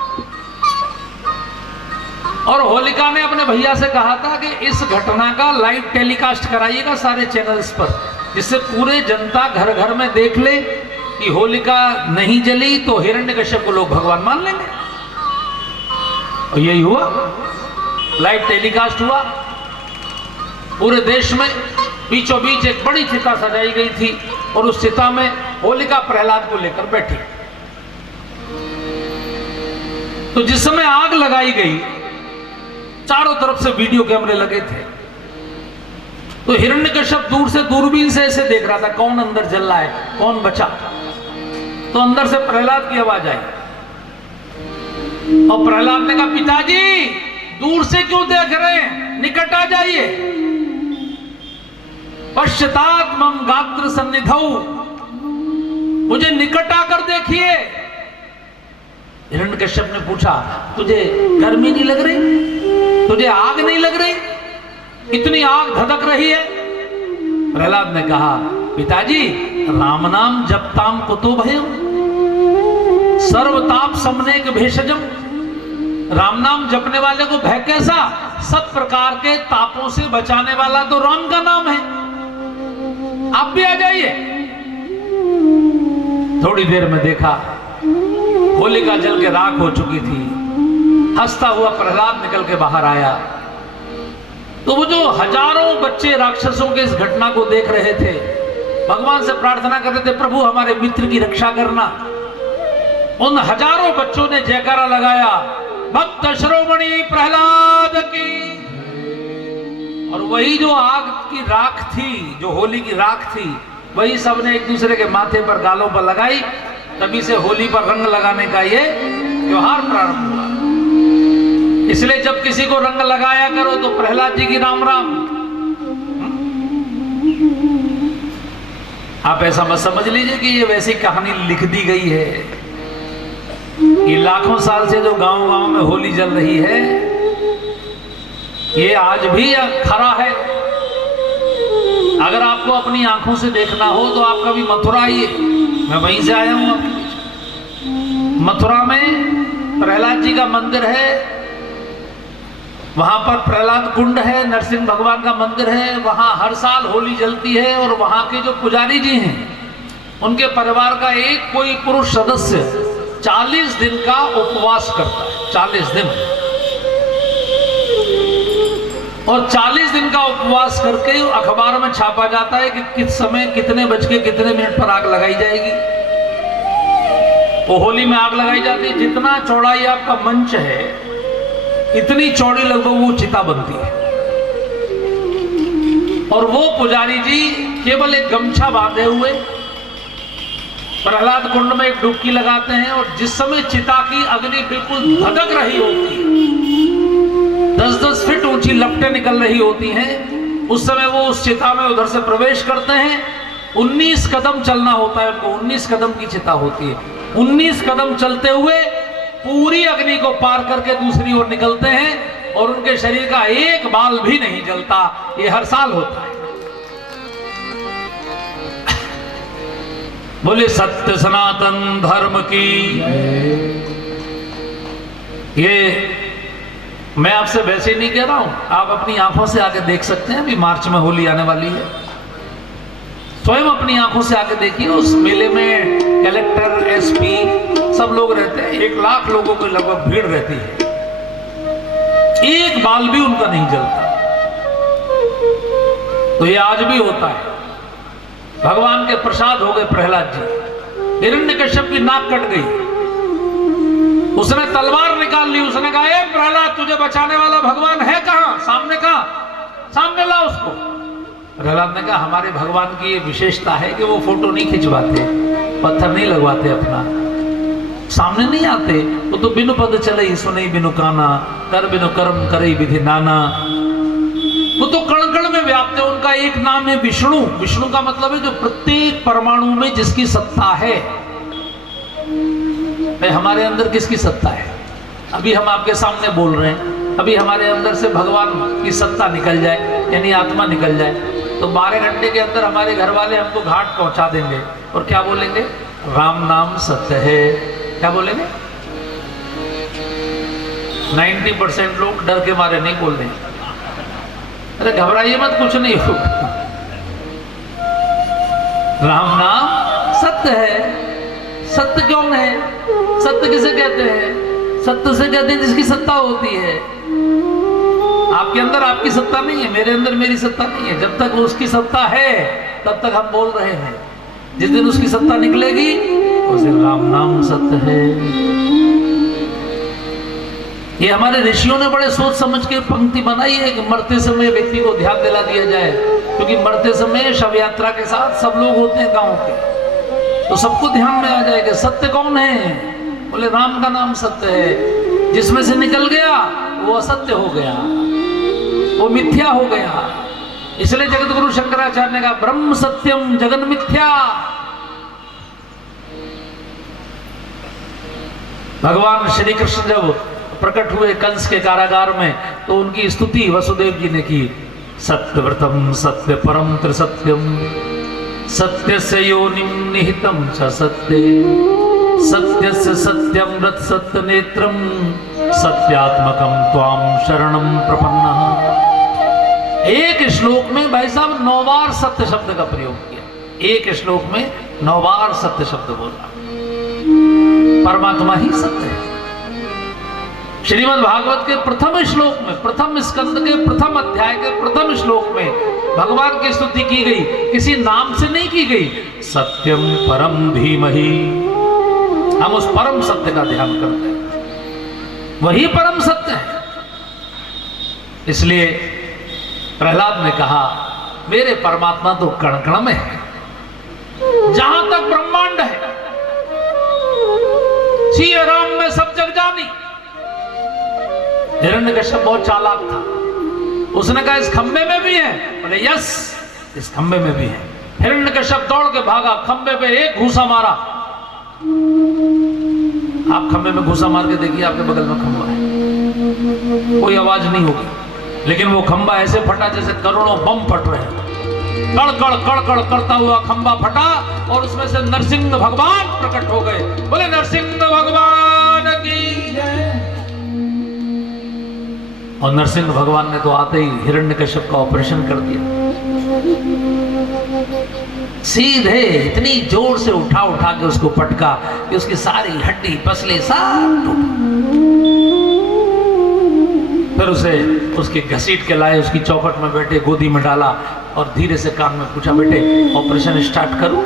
और होलिका ने अपने भैया से कहा था कि इस घटना का लाइव टेलीकास्ट कराइएगा सारे चैनल्स पर, जिससे पूरे जनता घर घर में देख ले कि होलिका नहीं जली तो हिरण्यकश्यप को लोग भगवान मान लेंगे। और यही हुआ, लाइव टेलीकास्ट हुआ। पूरे देश में बीचों बीच एक बड़ी चिता सजाई गई थी, और उस चिता में होलिका प्रहलाद को लेकर बैठी। तो जिस समय आग लगाई गई, चारों तरफ से वीडियो कैमरे लगे थे, तो हिरण्यकश्यप दूर से दूरबीन से ऐसे देख रहा था कौन अंदर जल रहा है, कौन बचा। तो अंदर से प्रहलाद की आवाज आई, और प्रहलाद ने कहा पिताजी दूर से क्यों देख रहे हैं, निकट आ जाइए। पश्चात मम गात्र सन्निधौ, मुझे निकट आकर देखिए। हिरण्यकश्यप ने पूछा तुझे गर्मी नहीं लग रही, तुझे आग नहीं लग रही, इतनी आग धधक रही है। प्रहलाद ने कहा पिताजी राम नाम जपताम कुतो भयम, सर्वताप समनेक भेषजम। राम नाम जपने वाले को भय कैसा, सब प्रकार के तापों से बचाने वाला तो राम का नाम है। आप भी आ जाइए। थोड़ी देर में देखा होलिका जल के राख हो चुकी थी। हंसता हुआ प्रहलाद निकल के बाहर आया, तो वो जो हजारों बच्चे राक्षसों के इस घटना को देख रहे थे, भगवान से प्रार्थना कर रहे थे प्रभु हमारे मित्र की रक्षा करना। उन हजारों बच्चों ने जयकारा लगाया, भक्त शिरोमणि प्रहलाद की। और वही जो आग की राख थी, जो होली की राख थी, वही सबने एक दूसरे के माथे पर, गालों पर लगाई। तभी से होली पर रंग लगाने का ये त्योहार प्रारंभ हुआ। इसलिए जब किसी को रंग लगाया करो तो प्रहलाद जी की राम राम। आप ऐसा मत समझ लीजिए कि ये वैसी कहानी लिख दी गई है। ये लाखों साल से जो गांव गांव में होली जल रही है, ये आज भी खरा है। अगर आपको अपनी आंखों से देखना हो तो आप कभी मथुरा आइए, मैं वहीं से आया हूं। मथुरा में प्रहलाद जी का मंदिर है, वहां पर प्रहलाद कुंड है, नरसिंह भगवान का मंदिर है। वहां हर साल होली जलती है, और वहां के जो पुजारी जी हैं, उनके परिवार का एक कोई पुरुष सदस्य 40 दिन का उपवास करता है। 40 दिन, और 40 दिन का उपवास करके अखबार में छापा जाता है कि किस समय कितने बज के कितने मिनट पर आग लगाई जाएगी। वो होली में आग लगाई जाती है, जितना चौड़ाई आपका मंच है इतनी चौड़ी लगभग वो चिता बनती है। और वो पुजारी जी केवल एक गमछा बांधे हुए प्रहलाद कुंड में एक डुबकी लगाते हैं, और जिस समय चिता की अग्नि बिल्कुल धधक रही होती है, 10-10 फीट ऊंची लपटें निकल रही होती हैं, उस समय वो उस चिता में उधर से प्रवेश करते हैं। 19 कदम चलना होता है उनको, 19 कदम की चिता होती है। 19 कदम चलते हुए पूरी अग्नि को पार करके दूसरी ओर निकलते हैं, और उनके शरीर का एक बाल भी नहीं जलता। ये हर साल होता है। बोले सत्य सनातन धर्म की। ये मैं आपसे वैसे ही नहीं कह रहा हूं, आप अपनी आंखों से आके देख सकते हैं। अभी मार्च में होली आने वाली है, स्वयं अपनी आंखों से आके देखिए। उस मेले में कलेक्टर, एसपी सब लोग रहते हैं, 1 लाख लोगों की लगभग भीड़ रहती है, एक बाल भी उनका नहीं जलता। तो ये आज भी होता है। भगवान के प्रसाद हो गए प्रहलाद जी। हिरण्यकश्यप की नाक कट गई, उसने तलवार निकाल ली। उसने कहा ए प्रहलाद, तुझे बचाने वाला भगवान है कहां? सामने कहां? सामने ला उसको। प्रहलाद ने कहा हमारे भगवान की ये विशेषता है कि वो फोटो नहीं खिंचवाते, पत्थर नहीं लगवाते, अपना सामने नहीं आते। वो तो बिनु पद चले बिनु काना, कर बिनु कर्म करे विधि नाना। वो तो कण कण में व्याप्त व्याप्त है, उनका एक नाम है विष्णु। विष्णु का मतलब है जो प्रत्येक परमाणु में जिसकी सत्ता है। भाई हमारे अंदर किसकी सत्ता है? अभी हम आपके सामने बोल रहे हैं, अभी हमारे अंदर से भगवान की सत्ता निकल जाए, यानी आत्मा निकल जाए, तो 12 घंटे के अंदर हमारे घर वाले हमको घाट पहुंचा देंगे और क्या बोलेंगे? राम नाम सत्य है। क्या बोलेंगे? 90% लोग डर के मारे नहीं बोल रहे। अरे घबराइए मत, कुछ नहीं होगा। राम नाम सत्य है। सत्य कौन है? सत्य किसे कहते हैं? सत्य से कहते हैं जिसकी सत्ता होती है। आपके अंदर आपकी सत्ता नहीं है, मेरे अंदर मेरी सत्ता नहीं है। जब तक उसकी सत्ता है तब तक हम बोल रहे हैं। जिस दिन उसकी सत्ता निकलेगी उस दिन राम नाम सत्य है। ये हमारे ऋषियों ने बड़े सोच समझ के पंक्ति बनाई है कि मरते समय व्यक्ति को ध्यान दिला दिया जाए, क्योंकि मरते समय शव यात्रा के साथ सब लोग होते हैं गांव के, तो सबको ध्यान में आ जाएगा सत्य कौन है। बोले राम का नाम सत्य है। जिसमें से निकल गया वो असत्य हो गया, वो मिथ्या हो गया। इसलिए जगत गुरु शंकराचार्य ने कहा ब्रह्म सत्यम जगन मिथ्या। भगवान श्री कृष्ण जब प्रकट हुए कंस के कारागार में तो उनकी स्तुति वसुदेव जी ने की। सत्यव्रतम सत्य परम त्रिसत्यम सत्यस्य योनिम निहितम च सत्ये सत्यस्य सत्यम रथ सत्य नेत्रम सत्यात्मकम त्वाम शरणम प्रपन्नः। एक श्लोक में भाई साहब 9 बार सत्य शब्द का प्रयोग किया। एक श्लोक में 9 बार सत्य शब्द बोला। परमात्मा ही सत्य है। श्रीमद् भागवत के प्रथम श्लोक में, प्रथम स्कंद के प्रथम अध्याय के प्रथम श्लोक में भगवान की स्तुति की गई, किसी नाम से नहीं की गई। सत्यम परम धीमहि। हम उस परम सत्य का ध्यान करते हैं, वही परम सत्य है। इसलिए प्रहलाद ने कहा मेरे परमात्मा तो कण कण में है, जहां तक ब्रह्मांड है। सिया राम में सब जग जानी। हिरण्यकश्यप बहुत चालाक था, उसने कहा इस खंबे में भी है। बोले यस, इस खंबे में भी है। हिरण्यकश्यप दौड़ के भागा, खंबे पे एक घूसा मारा। आप खंबे में घूसा मार के देखिए, आपके बगल में खंबा है, कोई आवाज नहीं होगी, लेकिन वो खंबा ऐसे फटा जैसे करोड़ों बम फट रहे हैं। कड़ करता हुआ खंबा फटा और उसमें से नरसिंह भगवान प्रकट हो गए। बोले नरसिंह भगवान की जय। और नरसिंह भगवान ने तो आते ही हिरण्यकश्यप का ऑपरेशन कर दिया। सीधे इतनी जोर से उठा के उसको पटका कि उसकी सारी हड्डी पसले सब टूट। फिर उसे उसके घसीट के लाए, उसकी चौखट में बैठे, गोदी में डाला और धीरे से कान में पूछा बेटे ऑपरेशन स्टार्ट करूं?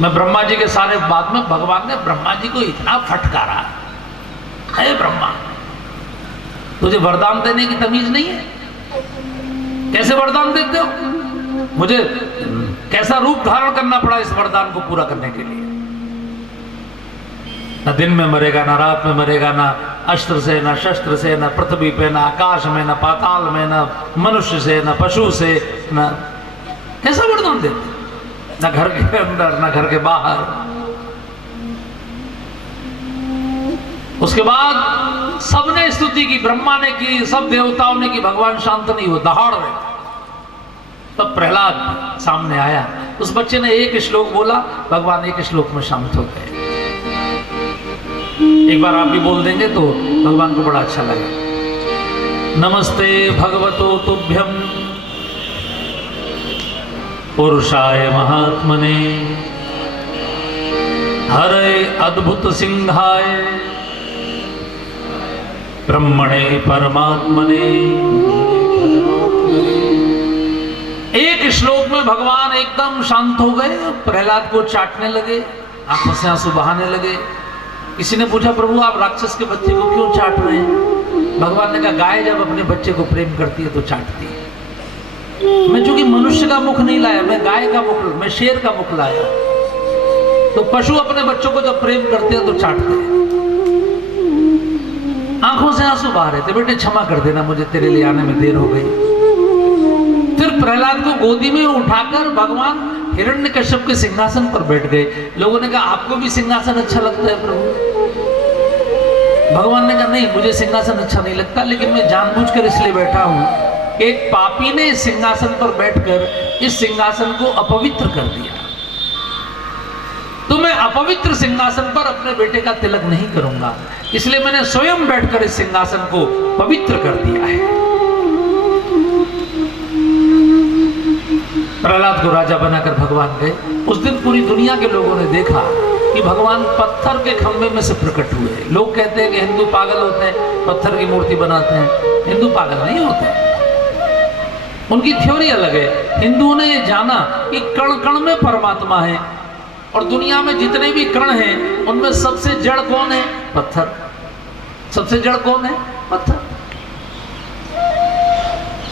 मैं ब्रह्मा जी के सारे बाद में भगवान ने ब्रह्मा जी को इतना फटकारा, है ब्रह्मा तुझे वरदान देने की तमीज नहीं है? कैसे वरदान देते हो? मुझे कैसा रूप धारण करना पड़ा इस वरदान को पूरा करने के लिए। न दिन में मरेगा, ना रात में मरेगा, ना अस्त्र से, ना शस्त्र से, ना पृथ्वी पे, ना आकाश में, ना पाताल में, ना मनुष्य से, ना पशु से, ना कैसा वरदान देते? ना घर के अंदर, ना घर के बाहर। उसके बाद सबने स्तुति की, ब्रह्मा ने की, सब देवताओं ने की, भगवान शांत नहीं हुए, दहाड़ रहे। तब प्रहलाद सामने आया, उस बच्चे ने एक श्लोक बोला, भगवान एक श्लोक में शांत हो गए। एक बार आप भी बोल देंगे तो भगवान को बड़ा अच्छा लगेगा। नमस्ते भगवतो तुभ्यम पुरुषाय महात्मने हरे अद्भुत सिंहाय ब्रह्मणे परमात्मने। एक श्लोक में भगवान एकदम शांत हो गए, प्रहलाद को चाटने लगे, आंखों से आंसू बहाने लगे। किसी ने पूछा प्रभु आप राक्षस के बच्चे को क्यों चाट रहे हैं? भगवान ने कहा गाय जब अपने बच्चे को प्रेम करती है तो चाटती है। मैं चूंकि मनुष्य का मुख नहीं लाया, मैं गाय का मुख, मैं शेर का मुख लाया। तो पशु अपने बच्चों को जब प्रेम करते हैं तो चाटते हैं। आंखों से आंसू बहा रहे थे, बेटे क्षमा कर देना, मुझे तेरे लिए आने में देर हो गई। फिर प्रहलाद को गोदी में उठाकर भगवान हिरण्यकश्यप के सिंहासन पर बैठ गए। लोगों ने कहा आपको भी सिंहासन अच्छा लगता है प्रभु? भगवान ने कहा नहीं, मुझे सिंहासन अच्छा नहीं लगता, लेकिन मैं जानबूझकर इसलिए बैठा हूं कि एक पापी ने इस सिंहासन पर बैठकर इस सिंहासन को अपवित्र कर दिया, तो मैं अपवित्र सिंहासन पर अपने बेटे का तिलक नहीं करूंगा, इसलिए मैंने स्वयं बैठकर इस सिंहासन को पवित्र कर दिया है। प्रहलाद को राजा बनाकर भगवान गए। उस दिन पूरी दुनिया के लोगों ने देखा कि भगवान पत्थर के खंभे में से प्रकट हुए। लोग कहते हैं कि हिंदू पागल होते हैं, पत्थर की मूर्ति बनाते हैं। हिंदू पागल नहीं होते, उनकी थ्योरी अलग है। हिंदुओं ने ये जाना कि कण कण में परमात्मा है, और दुनिया में जितने भी कण हैं उनमें सबसे जड़ कौन है? पत्थर। सबसे जड़ कौन है? पत्थर।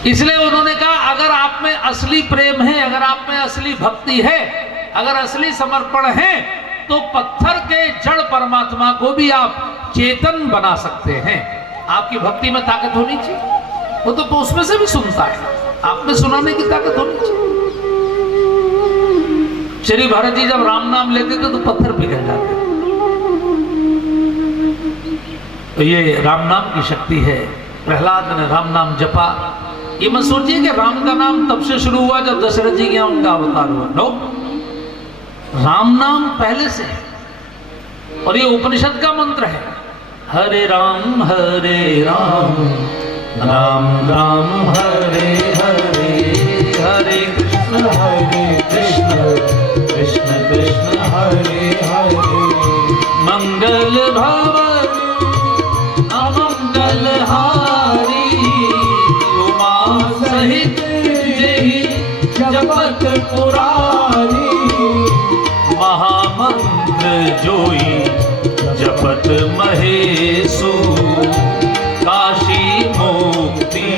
इसलिए उन्होंने कहा अगर आप में असली प्रेम है, अगर आप में असली भक्ति है, अगर असली समर्पण है, तो पत्थर के जड़ परमात्मा को भी आप चेतन बना सकते हैं। आपकी भक्ति में ताकत होनी चाहिए, वो तो उसमें से भी सुनता है, आप में सुनाने की ताकत होनी चाहिए। श्री भरत जी जब राम नाम लेते थे तो पत्थर पिघल जाते थे। तो ये राम नाम की शक्ति है। प्रहलाद ने राम नाम जपा। ये मत सोचिए कि राम का नाम तब से शुरू हुआ जब दशरथ जी के यहाँ उनका अवतार हुआ। नो, राम नाम पहले से है, और ये उपनिषद का मंत्र है। हरे राम राम राम हरे हरे, हरे कृष्ण कृष्ण कृष्ण हरे हरे। मंगल भवन अमंगल हारी, उमा सहित जय जपत पुरारी। महामंत्र जोई जपत महेशु, काशी मुक्ति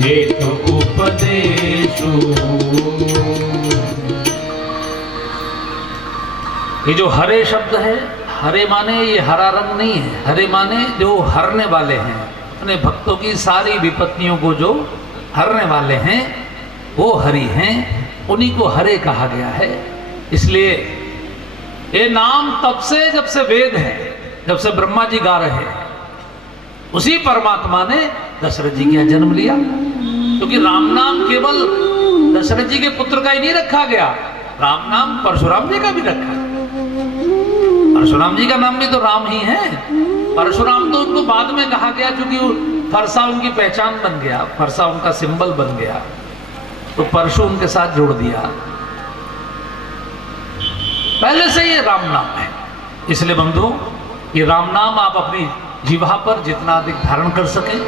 हेतु उपदेशु। ये जो हरे शब्द है, हरे माने ये हरा रंग नहीं है, हरे माने जो हरने वाले हैं, अपने भक्तों की सारी विपत्तियों को जो हरने वाले हैं वो हरि हैं, उन्हीं को हरे कहा गया है। इसलिए ये नाम तब से जब से वेद है, जब से ब्रह्मा जी गा रहे हैं, उसी परमात्मा ने दशरथ जी का जन्म लिया। क्योंकि राम नाम केवल दशरथ जी के पुत्र का ही नहीं रखा गया, राम नाम परशुराम जी का भी रखा। परशुराम जी का नाम भी तो राम ही है। परशुराम तो उनको बाद में कहा गया क्योंकि फरसा उनकी पहचान बन गया, फरसा उनका सिंबल बन गया, तो परशु उनके साथ जोड़ दिया। पहले से ये राम नाम है। इसलिए बंधुओं, ये राम नाम आप अपनी जिह्वा पर जितना अधिक धारण कर सकें।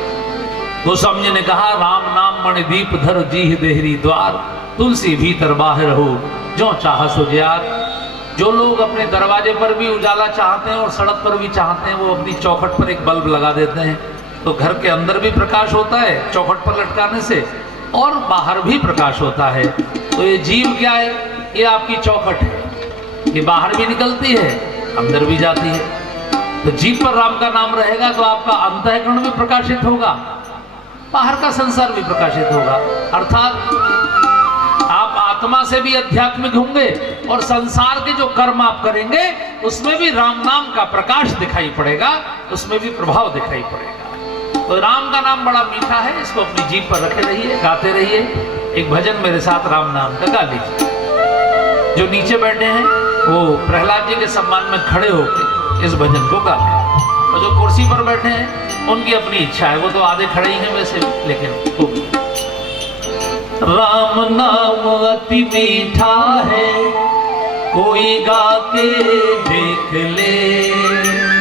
गोस्वामी जी ने कहा राम नाम मणिदीप धर जीह देहरी द्वार, तुलसी भीतर बाहर हो जो चाह सो ज्यार। जो लोग अपने दरवाजे पर भी उजाला चाहते हैं और सड़क पर भी चाहते हैं, वो अपनी चौखट पर एक बल्ब लगा देते हैं, तो घर के अंदर भी प्रकाश होता है चौखट पर लटकाने से, और बाहर भी प्रकाश होता है। तो ये जीव क्या है? ये आपकी चौखट है, ये बाहर भी निकलती है, अंदर भी जाती है। तो जीव पर राम का नाम रहेगा तो आपका अंतःकरण भी प्रकाशित होगा, बाहर का संसार भी प्रकाशित होगा। अर्थात आप आत्मा से भी आध्यात्मिक होंगे, और संसार के जो कर्म आप करेंगे उसमें भी राम नाम का प्रकाश दिखाई पड़ेगा, उसमें भी प्रभाव दिखाई पड़ेगा। तो राम का नाम बड़ा मीठा है, इसको अपनी जीभ पर रखे रहिए, गाते रहिए। एक भजन मेरे साथ राम नाम का गा लीजिए। जो नीचे बैठे हैं वो प्रहलाद जी के सम्मान में खड़े होकर इस भजन को गा लें, और जो कुर्सी पर बैठे हैं उनकी अपनी इच्छा है, वो तो आधे खड़े ही हैं वैसे, लेकिन तो राम नाम अति मीठा है, कोई गा के देख ले।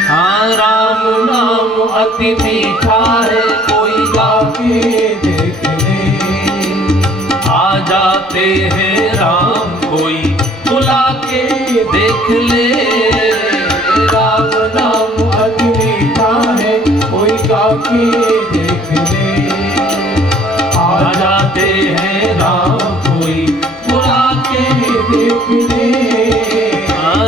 हाँ, राम नाम अति मीठा है, कोई गा के देख ले। आ जाते हैं राम कोई बुला के देख ले। राम नाम अति मीठा है, कोई गा के देख ले। आ जाते हैं राम कोई बुला के देख ले।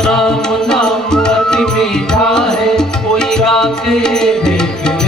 राम नाम अति मीठा है, कोई गा के देख ले।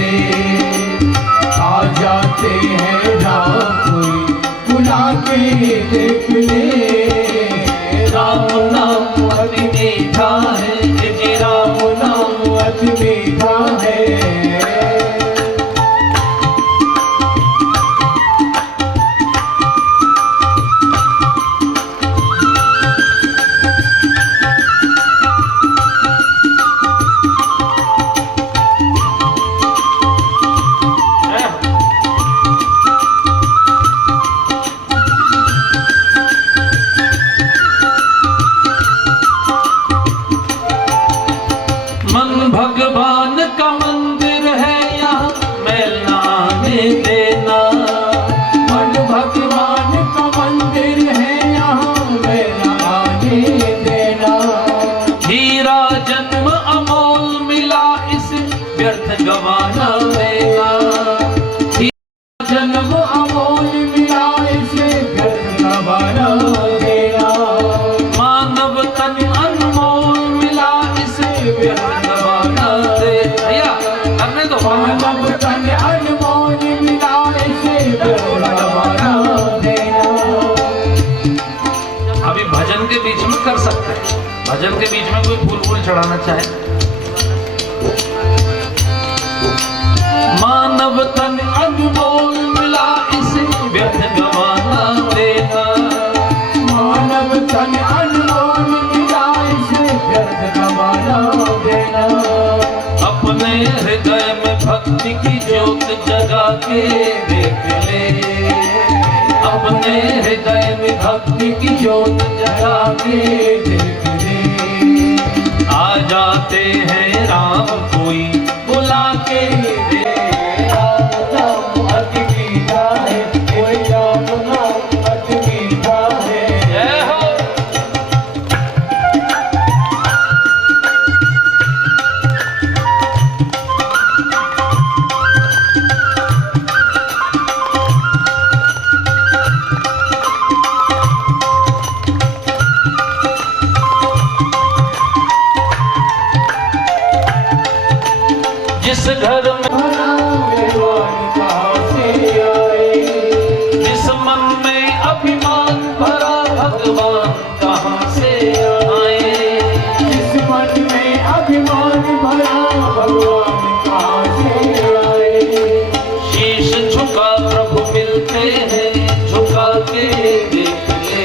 गवाना देना। जन्म अमोल मिला इसे व्यर्थ गवाना देना। मानव तन अनमोल मिला इसे व्यर्थ गवाना देना। भैया करने दो। मानव तन अनमोल मिला इसे व्यर्थ गवाना देना। अभी भजन के बीच में कर सकते हैं, भजन के बीच में कोई फूल चढ़ाना चाहे। मानव तन अनमोल मिला इसे व्यर्थ गवाना देना। मानव तन अनमोल मिला इसे व्यर्थ गवाना देना। अपने हृदय में भक्ति की ज्योत जगा के देख ले। अपने हृदय में भक्ति की ज्योत जगा के देख ले। आ जाते हैं राम कोई बुला के दे। जिस घर में कहाँ से आए, जिस मन में अभिमान भरा भगवान कहाँ से आए। जिस मन में अभिमान भरा भगवान कहाँ से आए। शीश झुका प्रभु मिलते हैं, झुका के देख ले।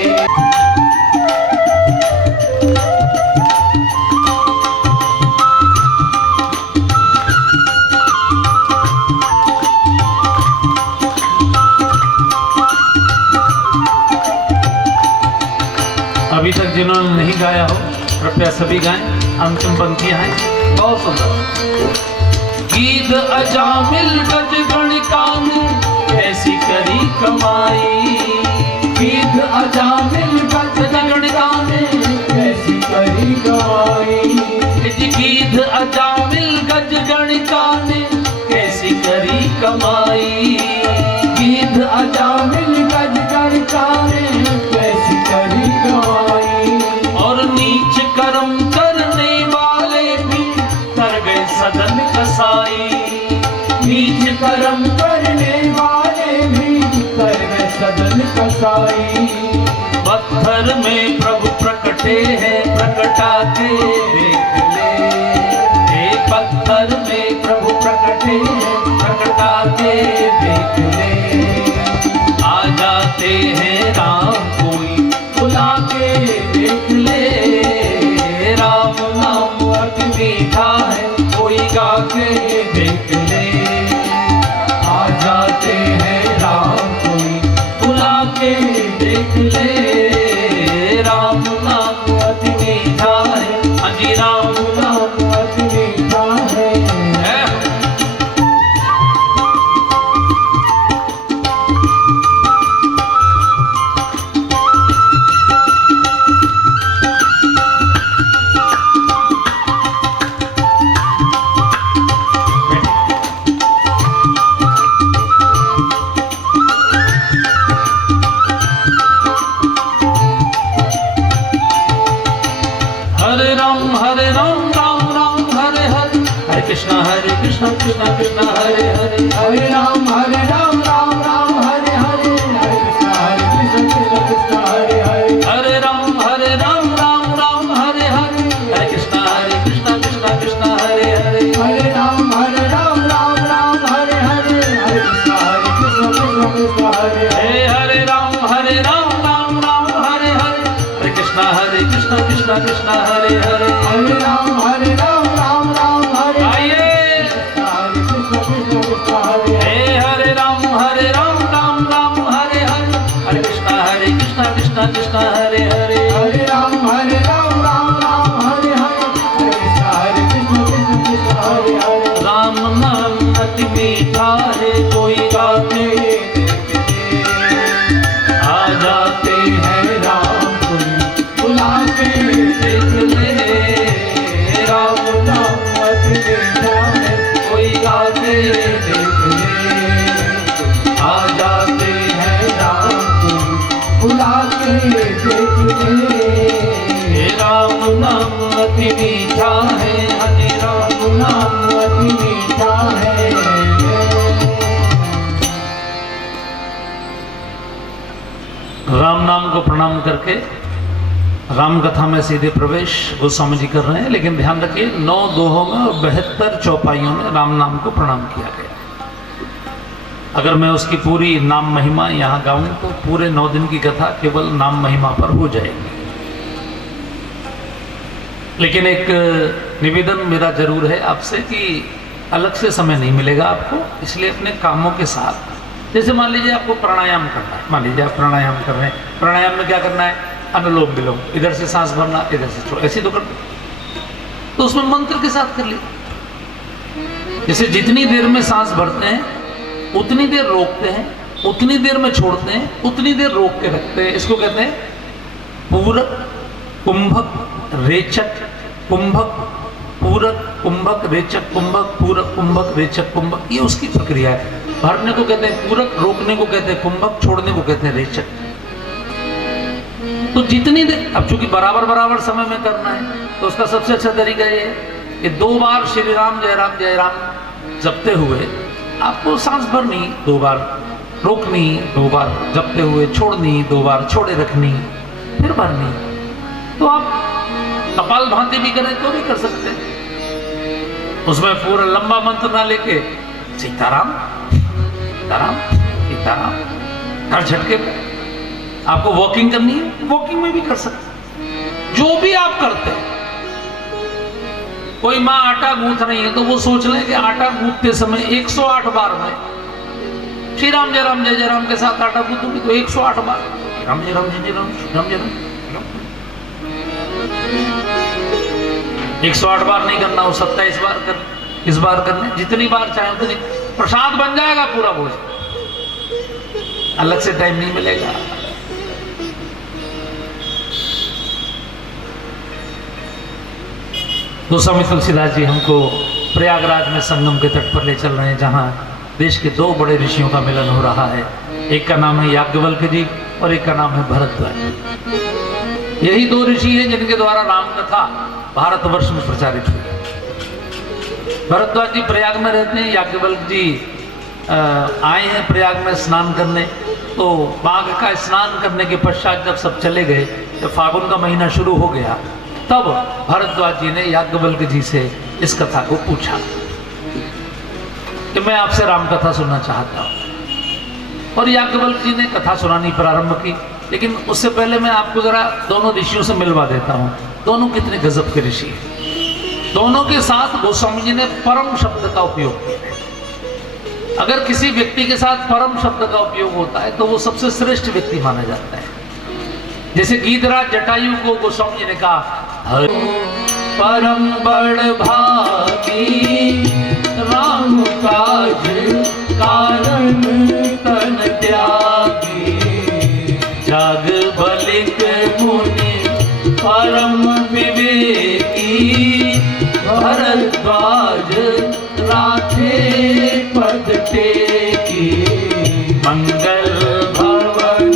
अभी तक जिन्होंने नहीं गाया हो कृपया सभी गाएं। अंतिम पंक्तियां हैं बहुत सुंदर। गीत अजामिल गज गणिकान ऐसी करी कमाई। गीत अजामिल गज गणिकान ऐसी करी कमाई। गीत अजामिल गज गणिकान ऐसी करी कमाई। गीत अजामिल गज गणिकान ऐसी करी कमाई। और नीच कर्म करने वाले भी कर गए सदन कसाई। नीच कर्म करने वाले भी कर गए सदन कसाई। पत्थर में प्रभु प्रकटे हैं, प्रकटा के देख ले। एक पत्थर में प्रभु प्रकटे हैं, प्रकटा के देख ले। आ जाते हैं राम कोई बुला के देख ले। राम नाम अति मीठा है, कोई गा के देख ले। आ जाते हैं राम कोई बुला के देख ले। राम नाम अति मीठा है, अजी राम नाम अति मीठा है। कृष्ण कृष्ण कृष्ण हरे हरे। हरे राम राम राम हरे हरे। हरे कृष्ण कृष्ण कृष्ण हरे हरे। हरे राम राम राम हरे हरे। हरे कृष्ण कृष्ण कृष्ण हरे हरे। हरे राम राम राम हरे हरे। हरे कृष्ण कृष्ण कृष्ण हरे हरे। हरे राम राम राम हरे हरे। हरे कृष्ण कृष्ण कृष्ण हरे हरे। हरे राम राम राम हरे। हे हरे राम राम राम हरे हरे। हरे कृष्ण कृष्ण कृष्ण हरे हरे। हरे राम राम राम हरे हरे। हरे कृष्ण कृष्ण कृष्ण हरे हरे। राम नाम अति मीठा है, कोई गाते आ जाते हैं राम कोई बुलाते देख ले। राम नाम अति मीठा है, हरि राम नाम अति मीठा है। राम नाम को प्रणाम करके राम कथा में सीधे प्रवेश गोस्वामी जी कर रहे हैं, लेकिन ध्यान रखिए 9 दोहों में और 72 चौपाइयों में राम नाम को प्रणाम किया गया। अगर मैं उसकी पूरी नाम महिमा यहाँ गाऊं तो पूरे 9 दिन की कथा केवल नाम महिमा पर हो जाएगी। लेकिन एक निवेदन मेरा जरूर है आपसे कि अलग से समय नहीं मिलेगा आपको, इसलिए अपने कामों के साथ, जैसे मान लीजिए आपको प्राणायाम करना है, मान लीजिए आप प्राणायाम कर रहे हैं, प्राणायाम में क्या करना है, अनुलोम विलोम, इधर से सांस भरना इधर से छोड़, ऐसे तो करते, तो उसमें मंत्र के साथ कर लीजिए। जैसे जितनी देर में सांस भरते हैं उतनी देर रोकते हैं, उतनी देर में छोड़ते हैं, उतनी देर रोक के रखते हैं। इसको कहते हैं पूरक, कुंभक, रेचक, कुंभक, पूरक, कुंभक, रेचक, कुंभक, पूरक, कुंभक, रेचक, कुंभक, ये उसकी प्रक्रिया है। भरने को कहते हैं पूरक, रोकने को कहते हैं कुंभक, छोड़ने को कहते हैं रेचक। तो जितनी देर, अब चूंकि बराबर बराबर समय में करना है तो उसका सबसे अच्छा तरीका ये है कि 2 बार श्री राम जय राम जपते हुए आपको सांस भरनी, 2 बार रोकनी, 2 बार जपते हुए छोड़नी, 2 बार छोड़े रखनी, फिर भरनी। तो आप कपाल भांति भी करें तो भी कर सकते हैं। उसमें पूरा लंबा मंत्र ना लेके सीताराम सीताराम सीताराम, हर झटके में आपको वॉकिंग करनी है, वॉकिंग में भी कर सकते हैं। जो भी आप करते हैं, कोई माँ आटा गूंथ रही है तो वो सोच लें कि आटा गूंथते समय 108 बार में श्री राम जय राम के साथ आटा गूंथूंगी तो 108 बार राम जय राम जय राम श्री राम जय राम। 108 बार नहीं करना, वो 27 बार कर, इस बार करने, जितनी बार चाहे उतनी। प्रसाद बन जाएगा पूरा भोजन, अलग से टाइम नहीं मिलेगा। गोस्वामी तुलसीदास जी हमको प्रयागराज में संगम के तट पर ले चल रहे हैं, जहाँ देश के 2 बड़े ऋषियों का मिलन हो रहा है। एक का नाम है याज्ञवल्क्य जी और एक का नाम है भरद्वाज। यही 2 ऋषि हैं जिनके द्वारा राम कथा भारतवर्ष में प्रचारित हुई। भरद्वाज जी प्रयाग में रहते हैं, याज्ञवल्क्य जी आए हैं प्रयाग में स्नान करने। तो माघ का स्नान करने के पश्चात जब सब चले गए, जब फागुन का महीना शुरू हो गया, तब भरद्वाज जी ने याज्ञवल्क्य जी से इस कथा को पूछा कि मैं आपसे राम कथा सुनना चाहता हूँ। और याज्ञवल्क्य जी ने कथा सुनानी प्रारंभ की। लेकिन उससे पहले मैं आपको जरा दोनों ऋषियों से मिलवा देता हूँ। दोनों कितने गजब के ऋषि हैं। दोनों के साथ गोस्वामी जी ने परम शब्द का उपयोग किया है। अगर किसी व्यक्ति के साथ परम शब्द का उपयोग होता है तो वो सबसे श्रेष्ठ व्यक्ति माना जाता है। जैसे गीतराज जटायु को गोस्वामी जी ने कहा, परम बड़ भागी राम काज कारण तन त्यागी, याज्ञवल्क्य मुनि परम विवेकी, भरद्वाज राखे पद टेकी, मंगल भवन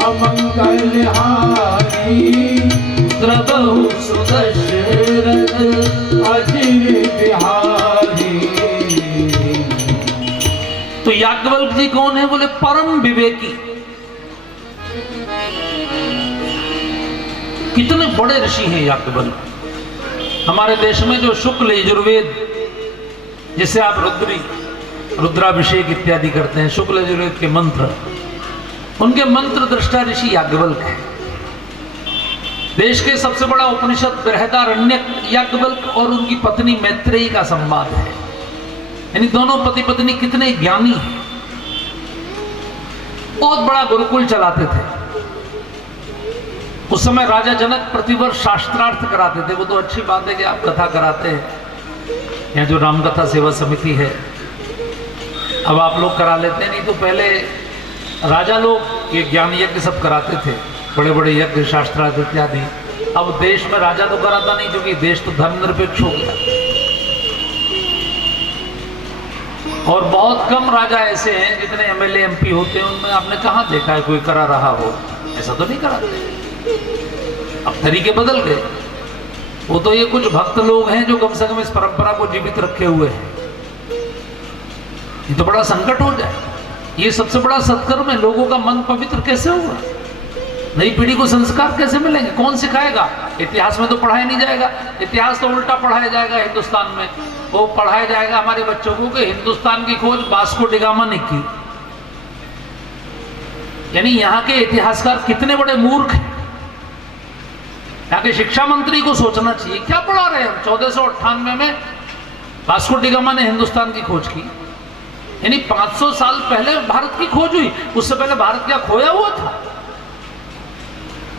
अमंगल हारी, द्रबहु सुदशरथ अजिर बिहारी। तो याज्ञवल्क्य जी कौन है? बोले परम विवेकी। कितने बड़े ऋषि हैं याज्ञवल्क्य। हमारे देश में जो शुक्ल यजुर्वेद, जिसे आप रुद्राभिषेक इत्यादि करते हैं, शुक्ल यजुर्वेद के मंत्र, उनके मंत्र दृष्टा ऋषि याज्ञवल्क्य हैं। देश के सबसे बड़ा उपनिषद बृहदारण्यक याज्ञवल्क्य और उनकी पत्नी मैत्रेयी का संवाद है। यानी दोनों पति पत्नी कितने ज्ञानी हैं। बहुत बड़ा गुरुकुल चलाते थे। उस समय राजा जनक प्रतिवर्ष शास्त्रार्थ कराते थे। वो तो अच्छी बात है कि आप कथा कराते हैं। यहाँ जो रामकथा सेवा समिति है, अब आप लोग करा लेते हैं, नहीं तो पहले राजा लोग ये ज्ञान यज्ञ सब कराते थे, बड़े बड़े यज्ञ शास्त्रार्थ इत्यादि। अब देश में राजा तो कराता नहीं, क्योंकि देश तो धर्मनिरपेक्ष हो गया। और बहुत कम राजा ऐसे हैं, जितने एमएलए एमपी होते हैं उनमें आपने कहाँ देखा है कोई करा रहा हो? ऐसा तो नहीं कराते। अब तरीके बदल गए। वो तो ये कुछ भक्त लोग हैं जो कम से कम इस परंपरा को जीवित रखे हुए हैं। ये तो बड़ा संकट हो जाए। ये सबसे बड़ा सत्कर्म है। लोगों का मन पवित्र कैसे होगा? नई पीढ़ी को संस्कार कैसे मिलेंगे? कौन सिखाएगा? इतिहास में तो पढ़ाया नहीं जाएगा। इतिहास तो उल्टा पढ़ाया जाएगा। हिंदुस्तान में वो पढ़ाया जाएगा हमारे बच्चों को कि हिंदुस्तान की खोज वास्को डी गामा ने की। यानी यहाँ के इतिहासकार कितने बड़े मूर्ख हैं। यहाँ के शिक्षा मंत्री को सोचना चाहिए, क्या पढ़ा रहे हैं हम? 1498 में वास्को डी गामा ने हिंदुस्तान की खोज की। यानी 500 साल पहले भारत की खोज हुई। उससे पहले भारत क्या खोया हुआ था?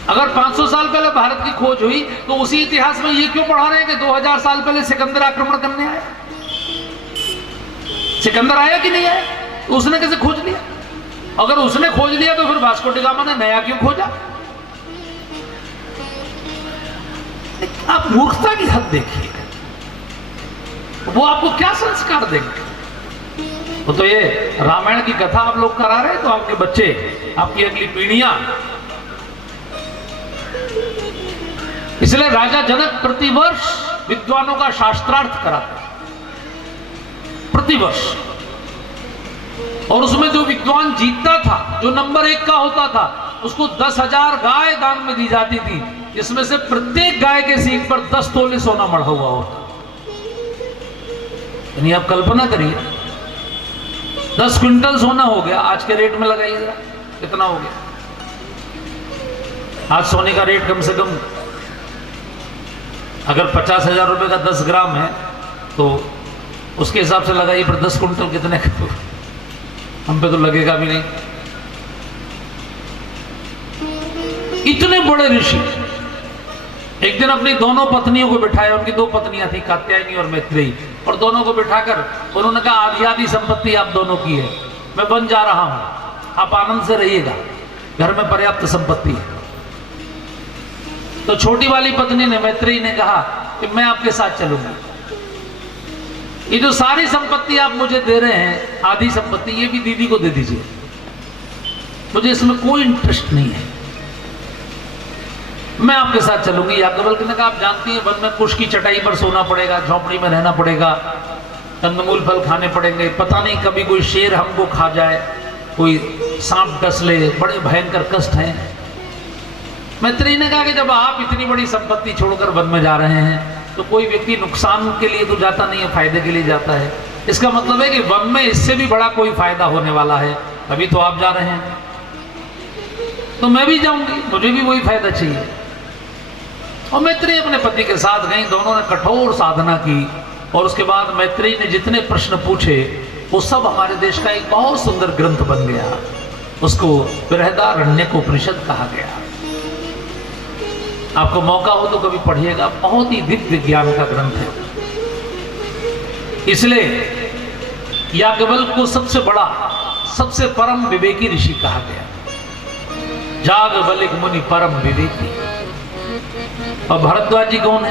अगर 500 साल पहले भारत की खोज हुई तो उसी इतिहास में ये क्यों पढ़ा रहे हैं कि 2000 साल पहले सिकंदर आक्रमण करने आया? सिकंदर आया कि नहीं आया? उसने कैसे खोज लिया? अगर उसने खोज लिया तो फिर वास्को डी गामा ने नया क्यों खोजा? आप मूर्खता की हद देखिए। वो आपको क्या संस्कार देंगे? वो तो ये रामायण की कथा आप लोग करा रहे हैं तो आपके बच्चे, आपकी अगली पीढ़ियां। इसलिए राजा जनक प्रतिवर्ष विद्वानों का शास्त्रार्थ कराते, प्रतिवर्ष। और उसमें जो विद्वान जीतता था, जो नंबर 1 का होता था, उसको 10,000 गाय दान में दी जाती थी, जिसमें से प्रत्येक गाय के सींग पर 10 तोले सोना मढ़ा हुआ होता। यानी आप कल्पना करिए, 10 क्विंटल सोना हो गया। आज के रेट में लगाइएगा कितना हो गया? आज सोने का रेट कम से कम अगर 50,000 रुपए का 10 ग्राम है तो उसके हिसाब से लगाइए, पर 10 क्विंटल कितने का? हम पे तो लगेगा भी नहीं। इतने बड़े ऋषि एक दिन अपनी दोनों पत्नियों को बिठाया। उनकी 2 पत्नियां थी, कात्यायनी और मैत्रेयी। और दोनों को बिठाकर उन्होंने कहा, आधी आधी संपत्ति आप दोनों की है, मैं बन जा रहा हूं, आप आनंद से रहिएगा, घर में पर्याप्त संपत्ति है। तो छोटी वाली पत्नी ने, मैत्रेयी ने कहा कि मैं आपके साथ चलूंगी। ये जो सारी संपत्ति आप मुझे दे रहे हैं, आधी संपत्ति, ये भी दीदी को दे दीजिए, मुझे इसमें कोई इंटरेस्ट नहीं है, मैं आपके साथ चलूंगी। याज्ञवल्क्य ने कहा, आप जानती हैं वन में कुश की चटाई पर सोना पड़ेगा, झोपड़ी में रहना पड़ेगा, कंदमूल फल खाने पड़ेंगे, पता नहीं कभी कोई शेर हमको खा जाए, कोई सांप डस ले, बड़े भयंकर कष्ट हैं। मैत्रेयी ने कहा कि जब आप इतनी बड़ी संपत्ति छोड़कर वन में जा रहे हैं तो कोई व्यक्ति नुकसान के लिए तो जाता नहीं है, फायदे के लिए जाता है। इसका मतलब है कि वन में इससे भी बड़ा कोई फायदा होने वाला है, तभी तो आप जा रहे हैं। तो मैं भी जाऊंगी, मुझे भी वही फायदा चाहिए। और मैत्रेयी अपने पति के साथ गई। दोनों ने कठोर साधना की और उसके बाद मैत्रेयी ने जितने प्रश्न पूछे वो सब हमारे देश का एक बहुत सुंदर ग्रंथ बन गया। उसको बृहदारण्यकोपनिषद कहा गया। आपको मौका हो तो कभी पढ़िएगा, बहुत ही दिव्य ज्ञान का ग्रंथ है। इसलिए याज्ञवल्क्य को सबसे बड़ा, सबसे परम विवेकी ऋषि कहा गया। याज्ञवल्क्य मुनि परम विवेकी। और भारद्वाज जी कौन है?